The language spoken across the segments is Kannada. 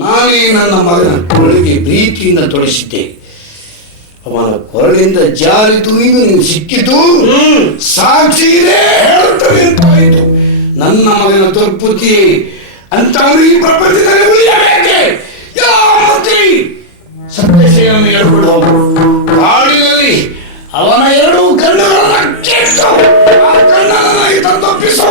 ನಾನೇ ನನ್ನ ಮಗನ ಕೊರಳಿಗೆ ಪ್ರೀತಿಯಿಂದ ತೊಡಸಿದ್ದೆ. ಅವನ ಕೊರಳಿಂದ ಜಾರಿತು, ಇದು ನಿಮ್ಗೆ ಸಿಕ್ಕಿತು, ಸಾಕ್ಷಿ ಇದೆ ಹೇಳುತ್ತದೆ ಅಂತಾಯಿತು. ನನ್ನ ಮಗನ ದುರ್ಬುದ್ಧಿ ಅಂತ ಈ ಪ್ರಪಂಚದಲ್ಲಿ ಉಳಿಯಬೇಕೆ? ಯಾವ ಮಂತ್ರಿ ಸತ್ಯಶೀಲನ್ನು ಹೇಳ್ಬಿಡು. ಕಾಡಿನಲ್ಲಿ ಅವನ ಎರಡು ಕಣ್ಣುಗಳನ್ನ ಕೆಟ್ಟು ಆ ಕಣ್ಣನ್ನು ತಂದೊಪ್ಪಿಸು.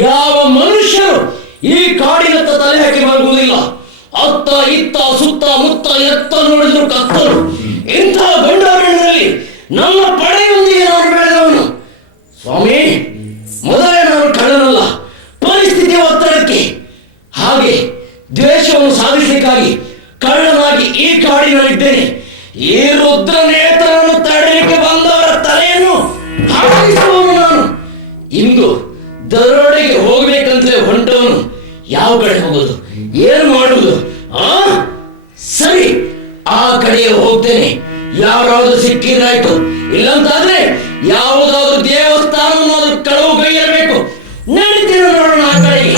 ಯಾವ ಮನುಷ್ಯರು ಈ ಕಾಡಿನತ್ತ ತಲೆ ಹಾಕಿ ಬರುವುದಿಲ್ಲ. ಅತ್ತ ಇತ್ತ ಸುತ್ತ ಮುತ್ತ ಎತ್ತ ನೋಡಿದ್ರು ಕತ್ತಲು. ಇಂಥ ಗಂಡಾರಣ್ಯದಲ್ಲಿ ನನ್ನ ಪಡೆಯೊಂದಿಗೆ ನಾನು ಬೆಳೆದವನು. ಸ್ವಾಮಿ, ಮೊದಲೇ ನಾನು ಕಳ್ಳನಲ್ಲ, ಪರಿಸ್ಥಿತಿಯ ಒತ್ತಡಕ್ಕೆ ಹಾಗೆ ದ್ವೇಷವನ್ನು ಸಾಧಿಸಲಿಕ್ಕಾಗಿ ಕಳ್ಳನಾಗಿ ಈ ಕಾಡಿನಲ್ಲಿದ್ದೇನೆ. ಈ ರುದ್ರ ನೇತ್ರವನ್ನು ತಡೆಯಲಿಕ್ಕೆ ಬಂದವರ ತಲೆಯನ್ನು ಹಾಕಿಸುವವನು ನಾನು. ಇಂದು ದರೋಡೆಗೆ ಹೋಗ್ಬೇಕಂತಲೇ ಹೊಂಟವನು. ಯಾವ ಕಡೆ ಹೋಗೋದು, ಏನು ಮಾಡುವುದು? ಸರಿ, ಆ ಕಡೆಗೆ ಹೋಗ್ತೇನೆ. ಯಾರಾದ್ರೂ ಸಿಕ್ಕಿದ್ರಾಯ್ತು, ಇಲ್ಲಂತಾದ್ರೆ ಯಾವುದಾದ್ರೂ ದೇವಸ್ಥಾನ ಅನ್ನೋದು ಕಳವು ಕೈಯಿರಬೇಕು. ನಡೀತೀರ ನೋಡೋಣ ಆ ಕಡೆಗೆ.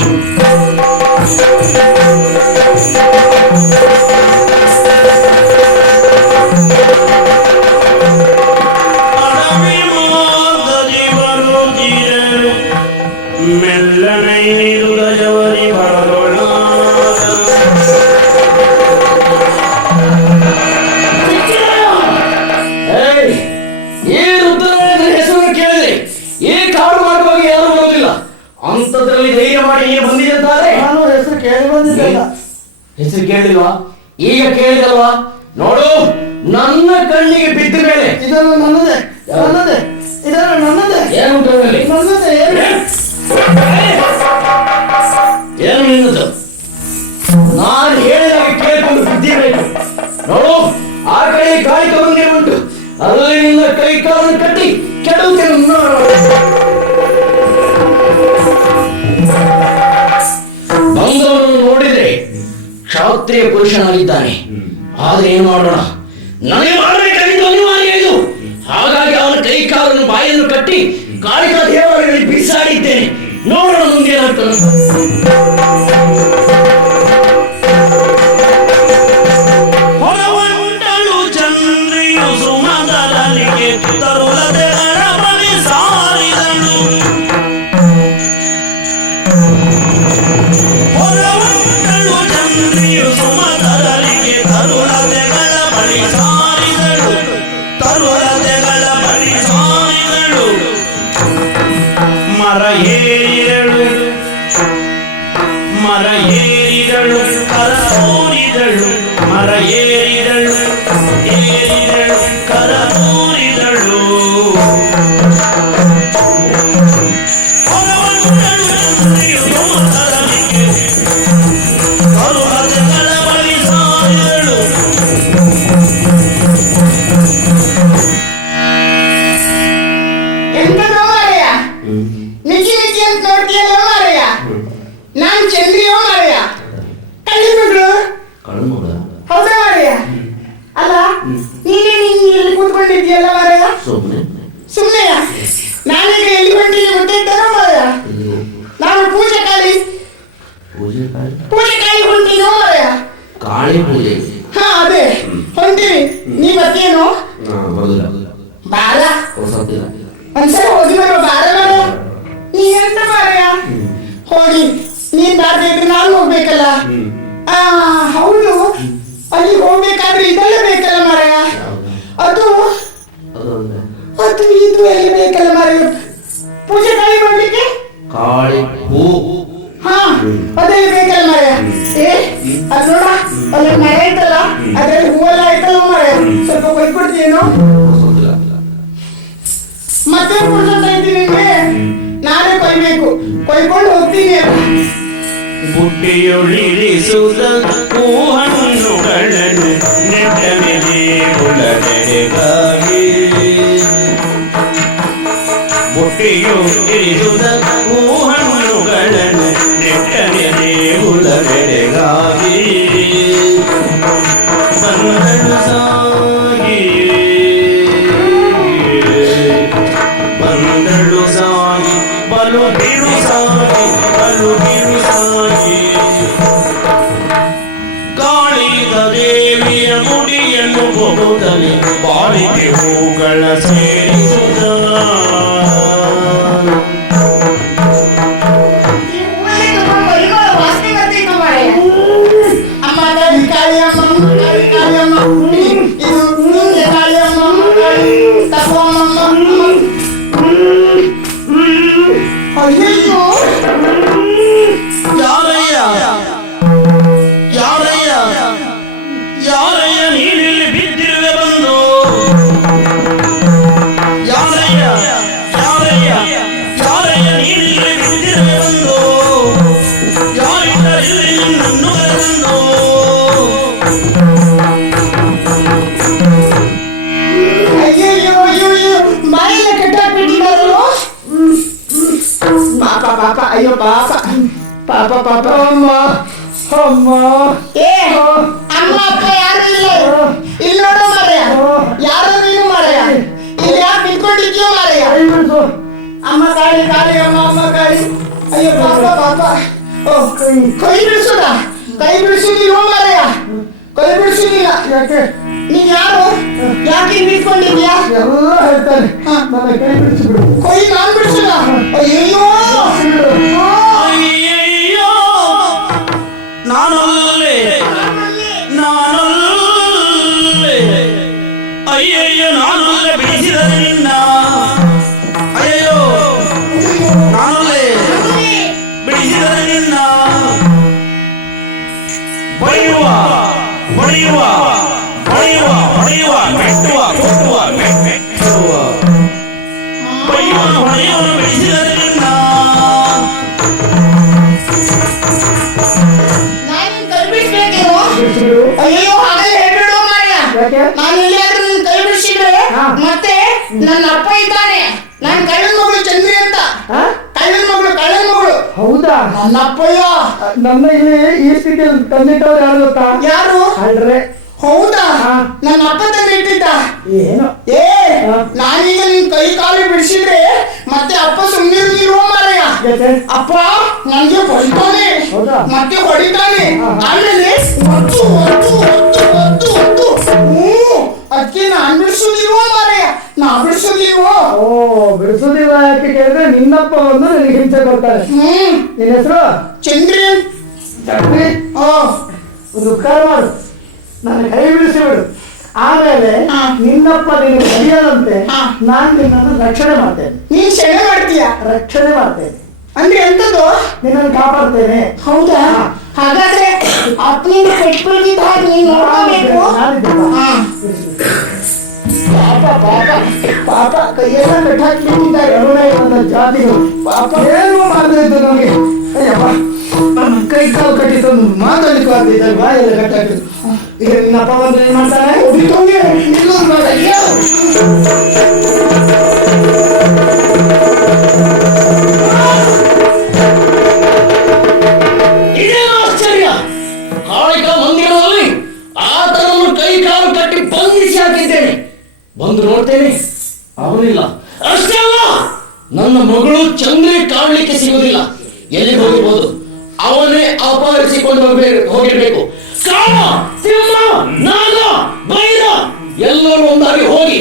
ಅಂಥದ್ರಲ್ಲಿ ಧೈರ್ಯ ಮಾಡಿ ಈಗ ಬಂದಿದೆ ಅಂತಾರೆ. ನಾನು ಹೆಸರು ಕೇಳಿ ಬಂದಿದ್ದಲ್ಲ. ಹೆಸರು ಕೇಳಿಲ್ವಾ? ಈಗ ಕೇಳಿದಲ್ವಾ? ನೋಡು, ನನ್ನ ಕಣ್ಣಿಗೆ ಬಿದ್ದ ಮೇಲೆ ಇದನ್ನು ನನ್ನದೇ ನನ್ನದೇ ಇದನ್ನು ನನ್ನದೇ ಏನು ನನ್ನದೇ ಏನು ನಿನ್ನದು? ನಾನು ಹೇಳಿದಾಗ ಕೇಳ್ಕೊಂಡು ಬಿದ್ದಿರಬೇಕು. ನೋಡು, ಆ ಕಡೆ ಗಾಳಿ ತಗೊಂಡೇ ಉಂಟು. ಅಲ್ಲಿ ನಿನ್ನ ಕೈ ಕಾಲನ್ನು ಕಟ್ಟಿ ಕೆಡುತ್ತೇನೆ. ಬಂದವನು ನೋಡಿದ್ರೆ ಕ್ಷಾತ್ರಿಯ ಪುರುಷನಾಗಿದ್ದಾನೆ. ಆದ್ರೆ ಏನು ಮಾಡೋಣ, ನನಗೆ ಮಾಡಬೇಕಾಗಿದ್ದು ಅನಿವಾರ್ಯ ಇದು. ಹಾಗಾಗಿ ಅವನ ಕೈ ಕಾಲನ್ನು ಬಾಯನ್ನು ಕಟ್ಟಿ ಕಾಳಿಕಾ ದೇವರಲ್ಲಿ ಬಿಸಾಡಿದ್ದೇನೆ. ನೋಡೋಣ ಮುಂದೇನಾಗ್ತದೆ. ಹೊರವಂಟಳು ಚಂದ್ರಿಯು ಸುಮದಲನಿಗೆ ತರುಳದೆಗಳ ಬಳಿ ಸಾರಿದಳು. ಹೊರವಂಟಳು ಚಂದ್ರಿಯು ಸುಮದಲನಿಗೆ ತರುಳದೆಗಳ ಬಳಿ ಸಾರಿದಳು. ತರುಳದೆಗಳ ಬಳಿ ಸಾರಿದಳು. ಮರ ಏರಿದಳು, ಮರ ಏರಿದಳು, ಕರ ತೋರಿದಳು. ಮರ ಏರಿದಳು, ಏರಿದಳು, ಕರ ತೋರಿದಳು. ಹೊರವಂಟಳು ಚಂದ್ರಿಯು ಸುಮದಲನಿಗೆ ತರುಳದೆಗಳ ಬಳಿ ಸಾರಿದಳು. ಎಂತದೋ ಮಾರಯ್ಯ, ನಿಜಿ ನಿಜಿ ಅಂತ ನೋಡ್ತೀಯಲ್ಲ ಮಾರಯ್ಯ. ನಾನ್ ಚಂದ್ರಿಯೋ ಮಾರಯ್ಯ, ಕಳ್ಳಿಮಗಳು. ಹೌದಾ ಮಾರಯ್ಯ? ಅಲ್ಲ, ನೀನೇ ಇಲ್ಲಿ ಕೂತ್ಕೊಂಡಿದ್ಯಲ್ಲ ಮಾರಯ್ಯ. ಸುಮ್ಮನೆಯ ನಾನೀಗ ಎಲ್ಲಿ ಹೊಂಟಿಗೆ ಗೊತ್ತಿದ್ದಾನೋ ಮಾರಯ್ಯ. ನಾನು ಪೂಜೆ ಕಾಳಿ ಹೊಂಟೀನೋ ಮಾರಯ್ಯ. ಕಾಳಿ ಪೂಜೆ? ಹಾ, ಅದೇ ಹೊಂಟೀನಿ. ನೀ ಬರ್ತೀಯೇನೋ? ಬಾರ, ಒಂದ್ಸಲ ಹೋಗಿ ಬರೋ. ಬಾರ ಬಾರ. ನೀ ಎಂತ ಮಾರಯ್ಯ? ಹೋಗಿ, ನೀನ್ ಬಾರದೆ ಇದ್ರೆ ನಾನು ಹೋಗ್ಬೇಕಲ್ಲ. ಆ, ಹೌದು, ಅಲ್ಲಿ ಹೋಗ್ಬೇಕಾದ್ರೆ ಇದೆಲ್ಲ ಬೇಕಲ್ಲ ಮಾರಾಯ. ಅದು ಅದು ಇದು ಎಲ್ಲ ಬೇಕಲ್ಲ ಮಾರಾಯ, ಪೂಜೆ ಕಾಳಿ ಮಾಡ್ಲಿಕ್ಕೆ. ಕಾಳಿ ಹೂ. ಹಾ, ಅದೆಲ್ಲ ಬೇಕಲ್ಲ ಮಾರಾಯ. ಅದು ನೋಡ, ಅಲ್ಲಿ ಮರ ಐತಲ್ಲ, ಅದ್ರಲ್ಲಿ ಹೂವೆಲ್ಲ ಐತಲ್ಲ ಮಾರಾಯ, ಸ್ವಲ್ಪ ಕೊಯ್ಕೊಡ್ತೀಯೇನು? ಮತ್ತೆ ಕೊಡ್ಸಂತ ಇದ್ದೀನಿ ನಿಮ್ಗೆ, ನಾನೇ ಕೊಯ್ಬೇಕು, ಕೊಯ್ಕೊಂಡು ಹೋಗ್ತೀನಿ. ಬುಟ್ಟಿಯೊಳಿರಿಸುದ ಹೂಹಣ್ಣುಗಳನ್ನು ನೆಟ್ಟ ಮೇಲೆ ಉಳದೆಡೆಗಾಗಿ ಬುಟ್ಟಿಯು ಇರಿಸುದ ಹೂಹಣ್ಣುಗಳನ್ನು ನೆಟ್ಟ ಮೇಲೆ ಉಳದೆಡೆಗಾಗಿ ಬಂದಳು ಸಾಗಿ ಬಂದಳು ಸಾಗಿ ಬಲು ಬಿರು ಸಾಗಿ ಬಲು ಬಿರು ಸಾಗಿ ಕಾಳಿದ ದೇವಿಯ ಮುಡಿಯನ್ನು ಬಹುತಲೆ ಬಾಳಿಗೆ ಹೂಗಳ ಸೇರಿಸುತ್ತ ಈ ಹೂವಲ್ಲಿ ತುಂಬಾ ಪರಿಮಳ ವಾಸನೆ ಬರ್ತಿತ್ತು ಮಾರಾಯ. ಅಮ್ಮ ತಾಯಿ ಕಾಳಿಯಮ್ಮ, ಕಾಳಿ ಕಾಳಿಯಮ್ಮ, ಇದು ನಿಂಗೆ ಕಾಳಿಯಮ್ಮ, ಕಾಳಿ ತಪ್ಪಮ್ಮ. ಅಯ್ಯಯ್ಯೋ, ಯಾರಯ್ಯ ಯಾರಯ್ಯ ಯಾರಯ್ಯ ನೀರಿಲ್ಲಿ ಬಿದ್ದಿರುವೆ ಬಂದು ಯಾರಯ್ಯ ಯಾರಯ್ಯ ಯಾರಯ್ಯ ನೀರಿಲ್ಲಿ ಬಿದ್ದಿರುವೆ ಬಂದು ಯಾರಿದ್ದರಲ್ಲಿ ನಿನ್ನನ್ನು ಬಂದು ಅಯ್ಯಯ್ಯೋ, ಅಯ್ಯೋ, ಬಾಯಿಲ್ಲ ಕಟ್ಟಾಕ್ಬಿಟ್ಟಿದ್ದಾರಲ್ಲ. ಪಾಪ ಪಾಪ, ಅಯ್ಯೋ ಪಾಪ ಪಾಪ ಪಾಪ. ಅಮ್ಮ ಅಮ್ಮ ಏ, ಅಮ್ಮ ಅಪ್ಪ ಯಾರು ಇಲ್ಲ ಇಲ್ಲಿ ನೋಡೋ ಮಾರಾಯ, ಯಾರು ನೀನು ಮಾರಾಯ, ಇಲ್ಲಿ ಯಾಕೆ ನಿಂತ್ಕೊಂಡಿದ್ಯೋ ಮಾರಾಯ? ಅಮ್ಮ ಕಾಳಿ ಕಾಳಿ, ಅಮ್ಮ ಕಾಳಿ. ಅಯ್ಯೋ ಪಾಪ ಪಾಪ. ಓ, ಕೈ ಬಿಡಿಸೋದ? ಕೈ ಬಿಡಿಸುದಿಲ್ವ ಮಾರಾಯ? ಕೈ ಬಿಡಿಸುದಿಲ್ಲ. ಯಾಕೆ? ನೀನ್ ಯಾರು? ಯಾಕೆ ನಿಂತ್ಕೊಂಡಿದ್ಯಾ? ಎಲ್ಲ ಹೇಳ್ತಾರೆ, ನನ್ನ ಕೈ ಬಿಡಿಸ್ಬಿಡು. ಕೈ ನಾನ್ ಬಿಡಿಸೋದ? ಅಯ್ಯೋ, ಅಯ್ಯಯ್ಯೋ ನಾನಲ್ಲೇ ನಾನಲ್ಲೇ ಅಯ್ಯಯ್ಯೋ ನಾನಲ್ಲೇ ಬಿಡಿಸಿದ ನಿನ್ನ ಅಯ್ಯಯ್ಯೋ ನಾನಲ್ಲೇ ಬಿಡಿಸಿದ ನಿನ್ನ ಬಡಿಯುವ ಬಡಿಯುವ ಬಡಿಯುವ ಹೊಡೆಯುವ ಮೆಟ್ಟುವ ಕೊಟ್ಟುವ ಮೆಟ್ಟುವ ಬಡಿಯುವ ಹೊಡೆಯುವ ಬಿಡಿಸಿದ ನಿನ್ನ ನಾನ್ ಕೈ ಬಿಡಿಸ್ಬೇಕೇನೋ? ಬಿಡಿಸ್ಬಿಡು. ಅಯ್ಯೋ, ಹಾಗೆಲ್ಲ ಹೇಳ್ಬಿಡು ಮಾರಾಯ. ಯಾಕೆ? ನಾನು ಎಲ್ಲಿಯಾದ್ರೂ ನಿನ್ ಕೈ ಬಿಡಿಸಿದ್ರೆ ಮತ್ತೆ ನನ್ನ ಅಪ್ಪ ಇದ್ದಾನೆ, ನನ್ನ ಕಳ್ಳನ ಮಗಳು ಚಂದ್ರಿ ಅಂತ. ಆ? ಕಳ್ಳನ ಮಗಳು. ಹೌದಾ? ನನ್ನ ಅಪ್ಪಯ್ಯ. ನಮ್ಮ ಇಲ್ಲಿ ಈ ಸ್ಥಿತಿಯಲ್ಲಿ ತಂದಿಟ್ಟವ್ರು ಯಾರು ಗೊತ್ತಾ? ಯಾರು? ಅಲ್ರೆ ಹೌದಾ? ಹಾ. ನನ್ನ ಅಪ್ಪ ತಂದು ಇಟ್ಟಿದ್ದ. ಏನು? ಏ, ಹಾ. ನಾನೀಗ ನಿನ್ ಕೈ ಕಾಲು ಬಿಡಿಸಿದ್ರೆ ಮತ್ತೆ ಅಪ್ಪ ಸುಮ್ಮನಿರುವುದಿಲ್ವ ಮಾರಾಯ? ಯಾಕೆ? ಅಪ್ಪ ನನ್ಗೆ ಹೊಡಿತಾನೆ, ಹೌದಾ? ಮತ್ತೆ ಹೊಡಿತಾನೆ. ಹಾ. ಆಮೇಲೆ ಅದಕ್ಕೆ ನಾನ್ ಬಿಡಿಸೋದಿಲ್ವೋ ಮಾರಾಯ? ನಾ ಬಿಡಿಸೋದಿಲ್ವೋ? ಓ, ಬಿಡಿಸೋದಿಲ್ಲ ಯಾಕೆ ಕೇಳಿದ್ರೆ ನಿನ್ನಪ್ಪ ಬಂದು ನನಗೆ ಹಿಂಸೆ ಕೊಡ್ತಾರೆ. ನಿನ್ನ ಹೆಸರು ಚಂದ್ರಿ. ಚಟ್ನಿ. ಓ, ಒಂದು ಉಪಕಾರ ಮಾಡು, ನನ್ನ ಕೈ ಬಿಡಿಸಿಬಿಡು. ಆಮೇಲೆ ಹಾ. ನಿನ್ನಪ್ಪ ನಿನಗೆ ಕಲಿಯದಂತೆ ಹಾ. ನಾನು ನಿನ್ನನ್ನು ರಕ್ಷಣೆ ಮಾಡ್ತೇನೆ. ನೀನ್ ಸೆಳೆ ಮಾಡ್ತೀಯ? ರಕ್ಷಣೆ ಮಾಡ್ತೇನೆ, ಅಂದ್ರೆ ಎಂತದ್ದು? ನಿನ್ನನ್ನು ಕಾಪಾಡ್ತೇನೆ. ಹೌದಾ? ಹಾ. ಹಾಗಾದ್ರೆ ಅಪ್ಪನಿಂದ ಕೆಟ್ಬಿಟ್ಟಿದ್ದ ಹಾಗೆ ನೀನ್ ನೋಡ್ಕೋಬೇಕು. ನಾನಿದ್ದೇನೆ. ಹಾ. ಪಾಪ ಪಾಪ ಪಾಪ, ಕೈಯೆಲ್ಲ ಕಟ್ಟಾಕ್ಬಿಟ್ಟಿದ್ದಾರೆ. ಕರುಣೆ ನನ್ನ ಜಾತಿಗಳು ಪಾಪ ಏನು ಮಾಡಬೇಕು ನಮಗೆ. ಅಯ್ಯಪ್ಪ, ನನ್ನ ಕೈ ಕಾಲು ಕಟ್ಟಿದ್ದು ಮಾತಾಡ್ಲಿಕ್ಕೆ ಆಗ್ತಿದ್ದ, ಬಾಯೆಲ್ಲ ಕಟ್ಟಾಕಿದ್ದು. ಈಗ ನಿನ್ನಪ್ಪ ಬಂದ್ರೆ ಏನ್ ಮಾಡ್ತಾನೆ? ಹೊಡಿತೋಂಗೆ ನಿಲ್ಲೋದು ಬೇಡ. ಅಯ್ಯೋ. ಇದೇನು ಆಶ್ಚರ್ಯ! ಕಾಳಿಕ ಮಂದಿರದಲ್ಲಿ ಆತನನ್ನು ಕೈ ಕಾಲು ಕಟ್ಟಿ ಬಂಧಿಸಿ ಹಾಕಿದ್ದೇನೆ. ಬಂದು ನೋಡ್ತೇನೆ, ಅವನಿಲ್ಲ. ಅಷ್ಟೇ ಅಲ್ಲ, ನನ್ನ ಮಗಳು ಚಂದ್ರಿ ಕಾಣಲಿಕ್ಕೆ ಸಿಗುವುದಿಲ್ಲ. ಎಲ್ಲಿ ಹೋಗಿರ್ಬೋದು? ಅವನೇ ಅಪಹರಿಸಿಕೊಂಡು ಹೋಗಿರ್ಬೇಕು. ಕಾಳ, ಸಿಂಹ, ನಾಗ, ಬೈರ ಎಲ್ಲರೂ ಒಂದಾಗಿ ಹೋಗಿ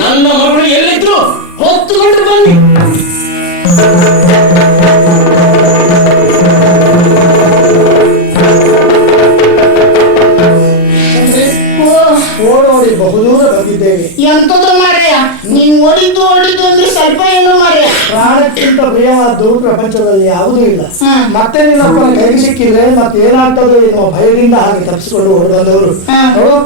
ನನ್ನ ಮಗಳು ಎಲ್ಲಿದ್ರು ಹೊತ್ತುಕೊಂಡು ಬನ್ನಿ. ನೋಡಿ ಬಹುದೂರ ಬಂದಿದ್ದೇವೆ. ಎಂತದು ಮಾರ್ಯ, ನೀನ್ ಓಡಿದ್ದು ಅಂದ್ರೆ ಸ್ವಲ್ಪ ಏನು ಮಾರ್ಯ. ಪ್ರಾಣಕ್ಕಿಂತ ಪ್ರಿಯವಾದ್ದು ಪ್ರಪಂಚದಲ್ಲಿ ಯಾವುದೂ ಇಲ್ಲ. ಹ್ಮ್. ಮತ್ತೆ ನಿನ್ನಪ್ಪನ ಕೈಗೆ ಸಿಕ್ಕಿದ್ರೆ ಮತ್ತೆ ಏನಾಗ್ತದೋ ಎನ್ನುವ ಭಯದಿಂದ ಹಾಗೆ ತಪ್ಪಿಸಿಕೊಂಡು ಹೊರಡದವರು. ನೋಡು,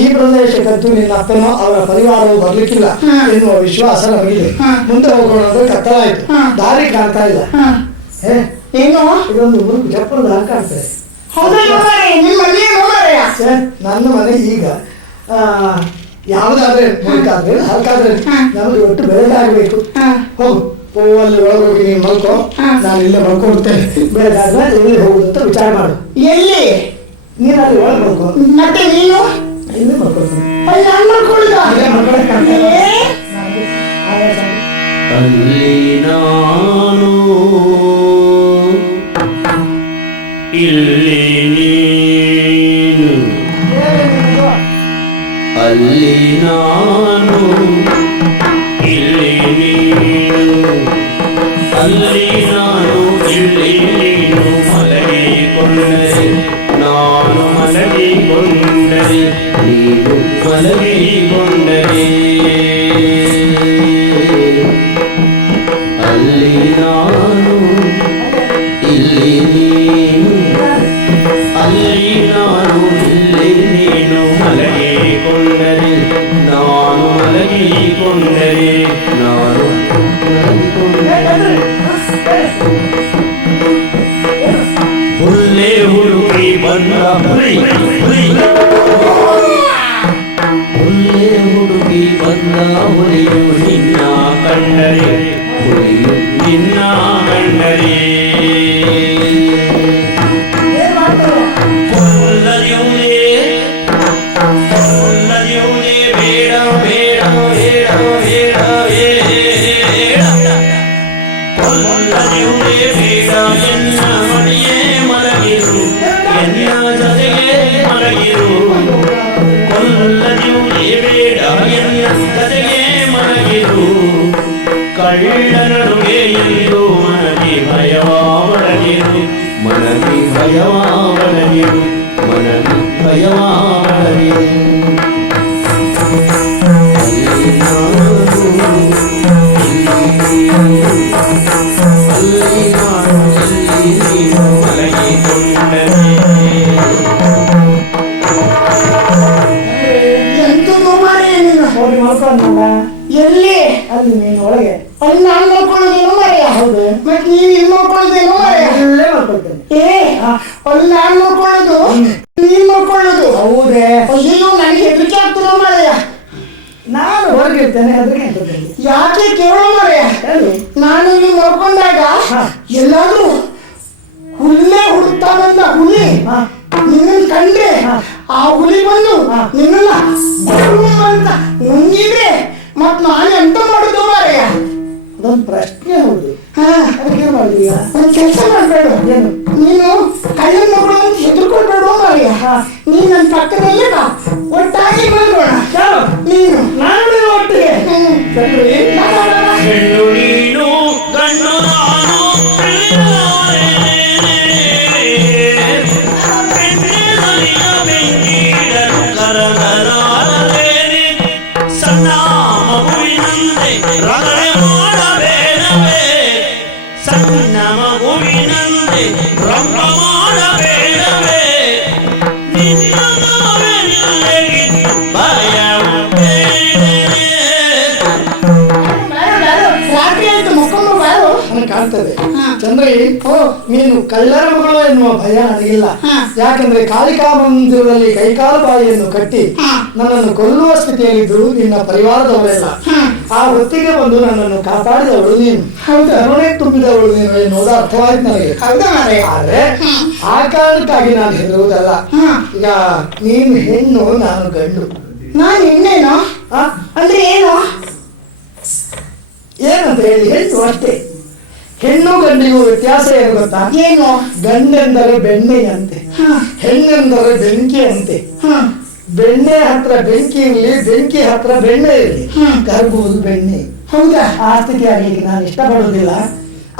ಈ ಪ್ರದೇಶಕ್ಕಂತೂ ನಿನ್ನ ಅಪ್ಪನೋ ಅವರ ಪರಿವಾರವು ಬರ್ಲಿಕ್ಕಿಲ್ಲ ಎನ್ನುವ ವಿಶ್ವಾಸ ನಮಗಿದೆ. ಮುಂದೆ ಹೋಗೋಣ ಅಂದ್ರೆ ಕತ್ತಲಾಯ್ತು, ದಾರಿ ಕಾಣ್ತಾ ಇಲ್ಲ. ಏನು ಇದೊಂದು ಮುರುಕು ಚಪ್ಪರದ ದಾರಿ ಕಾಣ್ತದೆ. ಹೌದಲ್ಲ ಮಾರ್ಯ, ನಿಮ್ಮ ಮನೆ ಮಾರ್ಯ. ನನ್ನ ಮನೆ ಈಗ ಯಾವುದಾದ್ರೆ ಮುರುಕಾದ್ರೆ ಹಲ್ಕಾದ್ರೆ ನಮಗೆ ಒಟ್ಟು ಬೆಳಗಾಗಬೇಕು. ಹೋಗು, ಅಲ್ಲಿ ಒಳಗೋಗಿ ನೀನು ಮಲ್ಕೋ, ನಾನು ಇಲ್ಲೇ ಮಲ್ಕೊಳ್ತೇನೆ. ಬೆಳಗಾದ್ರೆ ಎಲ್ಲಿ ಹೋಗುದಂತ ವಿಚಾರ ಮಾಡು. ಎಲ್ಲಿ? ನೀನು ಅಲ್ಲಿ ಒಳಗೆ ಮಲ್ಕೋ. ಮತ್ತೆ ನೀನು ಇಲ್ಲಿ ಮಲ್ಕೊಳ್ತೀನಿ. ನಾನು ಮಾಡ್ಕೊಳ್ಳುದ? ಅಲ್ಲಿ ನಾನು ಇಲ್ಲಿ ನೀನು, ಅಲ್ಲಿ ನಾನು ಇಲ್ಲಿ ನೀನು, ಅಲ್ಲಿ ನಾನು ಇಲ್ಲಿ ನೀನು, ಮಲಗಿಕೊಂಡರೆ ನಾನು ಮಲಗಿಕೊಂಡರೆ ನೀನು ಮಲಗಿಕೊಂಡರೆ, ಅಲ್ಲಿ ನಾನು ಇಲ್ಲಿ ನೀನು, ಅಲ್ಲಿ ನಾನು ಇಲ್ಲಿ ನೀನು, ಮಲಗಿಕೊಂಡರೆ ನಾನು ಮಲಗಿಕೊಂಡರೆ ನಾನು ಮಲಗಿಕೊಂಡರೆ, ಹುಲ್ಲೆ ಹುಡುಗಿ ಬಂದ ಹುಲಿ, ಹುಲ್ಲೆ ಹುಡುಗಿ ಬಂದ ಹುಲಿಯು ನಿನ್ನ ಕಂಡರೆ, ಹುಲಿಯು ನಿನ್ನ ಕಂಡರೆ, ಕೊಲ್ಲದಿಯುವುದೇ ಕೊಲ್ಲದಿಯುವುದೇ ಬೇಡ ಬೇಡ ಬೇಡ ಬೇಡ ಬೇಡ, ಕೊಲ್ಲದಿಯುವುದೇ ಬೇಡ, ಎನ್ನ ಮಡಿಯೇ ಮಲಗಿರು, ಎನ್ನ ಜೊತೆಗೆ ಮಲಗಿರು, ಕೊಲ್ಲದಿಯುವುದೇ ಬೇಡ, ಎನ್ನ ಜೊತೆಗೆ ಮಲಗಿರು, ಕಳ್ಳನಡುಗೆ ಎಂದು ಮನದಿ ಭಯವಾವಡಗಿರು, ಮನದಿ ಭಯವಾವಡಗಿರು, ಮನದಿ ಭಯವಾವಡಗಿರು, ಅಲ್ಲಿ ನಾನು ಅಲ್ಲಿ ನಾನು ಇಲ್ಲಿ ನೀನು, ಮಲಗಿಕೊಂಡರೆ ಎಂತದು ಮಾರ್ಯ ನೀನು? ಹೋಗಿ ಮಲ್ಕೊಂಡಲ್ಲ ಎಲ್ಲಿ? ಅಲ್ಲಿ ನೀನು ಒಳಗೆ. ಅಲ್ಲಿ ನಾನು ಮಾಡ್ಕೊಳ್ಳೋದೇನು ಮಾರ್ಯ? ಹೌದು, ಮತ್ ನೀನ್ ಇಲ್ಲಿ ಮಾಡ್ಕೊಳ್ಳೋದೇನು ಮಾರ್ಯ? ಇಲ್ಲೇ ಮಲ್ಕೊಳ್ತೇನೆ. ಅಲ್ಲಿ ನಾನು ಮಾಡ್ಕೊಳ್ಳೋದು, ನೀನ್ ಮಾಡ್ಕೊಳ್ಳೋದು. ಹೌದೇ? ಅಯ್ಯೋ, ನನಗೆ ಹೆದರಿಕೆ ಆಗ್ತದ ಮಾರ್ಯ. ನಾನು ಹೊರಗಿರ್ತೇನೆ, ಅದ್ರಿಗೆ ಹೇಳ್ತೇನೆ. ಯಾಕೆ ಕೇಳೋ ಮಾರ್ಯ? ನಾನು ಇಲ್ಲಿ ನೋಡ್ಕೊಂಡಾಗ ಎಲ್ಲಾದ್ರೂ ಹುಲ್ಲೇ ಹುಡುಕ್ತಾನಂತ ಹುಲಿ ನಿನ್ನ ಕಂಡ್ರೆ ಆ ಹುಲಿ ಬಂದು ನಿನ್ನ ಅಂತ ನುಂಗಿದ್ರೆ ಮತ್ ನಾನು ಎಂತ ಮಾಡುದು ಮಾರ್ಯ? ಅದೊಂದು ಪ್ರಶ್ನೆ. ಹೌದು, ಅದಕ್ಕೆ ಮಾಡಿದೀಯ? ಒಂದ್ ಕೆಲಸ ಮಾಡ್ಬೇಡ. ಏನು? ನೀನು ಕಳ್ಳನ ಮಗಳು ಅಂತ ಹೆದರ್ಕೊಳ್ಬೇಡ ಮಾರ್ಯ. ನೀನ್ ನನ್ನ ಪಕ್ಕದಲ್ಲೇ ಬಾ, ಒಟ್ಟಾಗಿ ಮಲ್ಗೋಣ. ನೀನು ನಾನು ಒಟ್ಟಿಗೆ. ಹೆಣ್ಣು ನೀನು ಗಂಡು ನಾನು, ಬೆಣ್ಣೆನಲಿಯ ಬೆಂಕಿಡಲು ಕರಗಲಾರದೇನೆ, ಸಣ್ಣ ಮಗುವಿನಂತೆ ರಗಳೆ ಮಾಡಬೇಡವೇ, ಸಣ್ಣ ಮಗುವಿನಂತೆ ರಂಗ ಮಾಡಬೇಡವೇ, ನಿನ್ನ ನಾವೆಲ್ಲಗಿದ್ದು ಭಯವು ರಾತ್ರಿ ಆಯ್ತು, ಮುಖಂಬ ಬಾರು. ನನಗೆ ಕಾಣ್ತದೆ. ಚಂದ್ರಿ, ನೀನು ಕಳ್ಳರ ಮಗಳು ಎನ್ನುವ ಭಯ ನನಗಿಲ್ಲ. ಯಾಕಂದ್ರೆ ಕಾಳಿಕಾ ಮಂದಿರದಲ್ಲಿ ಕೈಕಾಲು ಬಾಯಿಯನ್ನು ಕಟ್ಟಿ ನನ್ನನ್ನು ಕೊಲ್ಲುವ ಸ್ಥಿತಿಯಲ್ಲಿದ್ದು ನಿನ್ನ ಪರಿವಾರದವರೆಲ್ಲ. ಆ ಹೊತ್ತಿಗೆ ಬಂದು ನನ್ನನ್ನು ಕಾಪಾಡಿದವಳು ನೀನು. ಕರುಣೆ ತುಂಬಿದವಳು ನೀನು ಎನ್ನುವುದು ಅರ್ಥವಾಯ್ತು ನನಗೆ. ಆದ್ರೆ ಆ ಕಾರಣಕ್ಕಾಗಿ ನಾನು ಹೆದರುವುದಲ್ಲ. ಈಗ ನೀನು ಹೆಣ್ಣು, ನಾನು ಗಂಡು. ನಾನು ಹೆಣ್ಣೇನೋ ಅಂದ್ರೆ ಏನು? ಏನಂತ ಹೇಳಿ ಹೆಣ್ಣು ಅಷ್ಟೇ. ಹೆಣ್ಣು ಗಂಡಿಗೂ ವ್ಯತ್ಯಾಸ ಏನು ಗೊತ್ತಾ? ಏನು? ಗಂಡೆಂದರೆ ಬೆಣ್ಣೆಯಂತೆ, ಹೆಣ್ಣೆಂದರೆ ಬೆಂಕಿಯಂತೆ. ಬೆಣ್ಣೆ ಹತ್ರ ಬೆಂಕಿ ಇರಲಿ, ಬೆಂಕಿ ಹತ್ರ ಬೆಣ್ಣೆ ಇರಲಿ, ಕರಗುವುದು ಬೆಣ್ಣೆ. ಹೌದಾ? ಆ ಸ್ಥಿತಿ ಆಗ್ಲಿಕ್ಕೆ ನಾನು ಇಷ್ಟಪಡುವುದಿಲ್ಲ.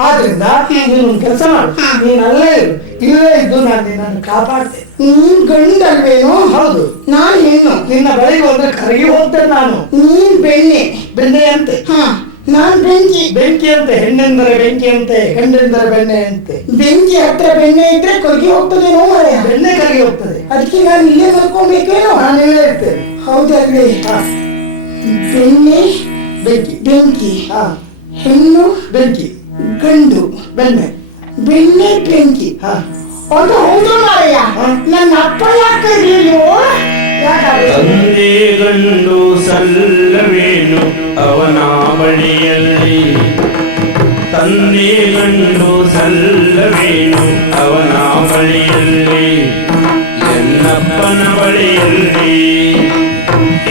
ಆದ್ರಿಂದ ನೀನು ಒಂದು ಕೆಲಸ ಮಾಡು, ನೀನು ಅಲ್ಲೇ ಇರು, ಇಲ್ಲೇ ಇದ್ದು ನಾನು ನಿನ್ನನ್ನು ಕಾಪಾಡ್ತೇನೆ. ನೀನ್ ಗಂಡಲ್ವೇನು? ಹೌದು. ನಾನ್ ಹೆಣ್ಣು. ನಿನ್ನ ಬಳಿಗೆ ಹೋದ್ರೆ ಕರಗಿ ಹೋಗ್ತೇನೆ ನಾನು. ನೀನ್ ಬೆಣ್ಣೆ. ಬೆಣ್ಣೆ ಅಂತೆ. ಹಾ, ನಾನ್ ಬೆಂಕಿ. ಬೆಂಕಿ ಅಂತೆ. ಹೆಣ್ಣೆಂದರೆ ಬೆಂಕಿ ಅಂತೆ, ಗಂಡೆಂದರೆ ಬೆಣ್ಣೆ ಅಂತೆ. ಬೆಂಕಿ ಹತ್ರ ಬೆಣ್ಣೆ ಇದ್ರೆ ಕರಗಿ ಹೋಗ್ತದೇನೋ ಮಾರಾಯ. ಬೆಣ್ಣೆ ಕರಗಿ ಹೋಗ್ತದೆ. ಅದಕ್ಕೆ ನಾನು ಇಲ್ಲೇ ಮಲ್ಕೊಬೇಕೇನೋ? ನಾನು ಇಲ್ಲೇ ಇರ್ತೇನೆ. ಹೌದಲ್ವೇ? ಹಾ. ಬೆಣ್ಣೆ ಬೆಂಕಿ. ಬೆಂಕಿ. ಹಾ. ಹೆಣ್ಣು ಬೆಂಕಿ. ಗಂಡು ಬೆಣ್ಣೆ. ಬೆಣ್ಣೆ ಬೆಂಕಿ. ಹಾ. ಅದು ಹೌದು ಮಾರಾಯ. ನನ್ನ ಅಪ್ಪ ಯಾಕೆ ತಂದೆ ಗಂಡು ಸಲ್ಲವೇನು ಅವನ ಬಳಿಯಲ್ಲಿ, ತಂದೆ ಗಂಡು ಸಲ್ಲವೇನು ಅವನ ಬಳಿಯಲ್ಲಿ, ಎನ್ನಪ್ಪನ ಬಳಿಯಲ್ಲಿ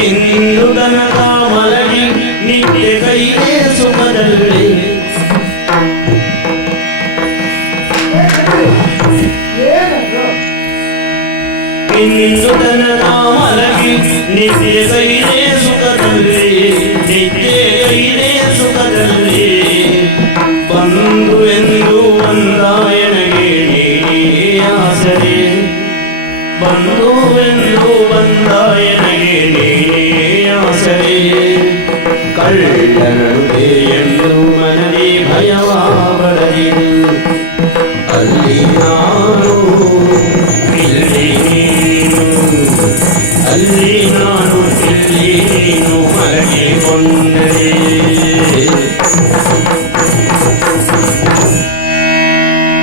ಇಂದು ದನದ ಮಲಗಿ ನಿತ್ಯ ಕೈಗೆ ಸುಖದಲ್ಲಿ. ಇಂದು ದನದ ಮಲಗಿ ನಿತ್ಯ ಕೈಗೆ ಸುಖದಲ್ಲಿ, ನಿತ್ಯ ಕೈಗೆ ಸುಖದಲ್ಲಿ, ಬಂದು ಎಂದು ಬಂದಾಯನಗೆ ಆಸರೆ, ಬಂದು ಎಂದು ಬಂದಾಯನಗೆ ಆಸರೆ, ಕಳ್ಳನಡುವೆ ಎಂದು ಮನದಿ ಭಯವ ಬರದಿರು, ಅಲ್ಲಿ ನಾನು ಇಲ್ಲಿ ನೀನು, ಅಲ್ಲಿ ನಾನು ಇಲ್ಲಿ ನೀನು ಮಲಗಿಕೊಂಡರೆ.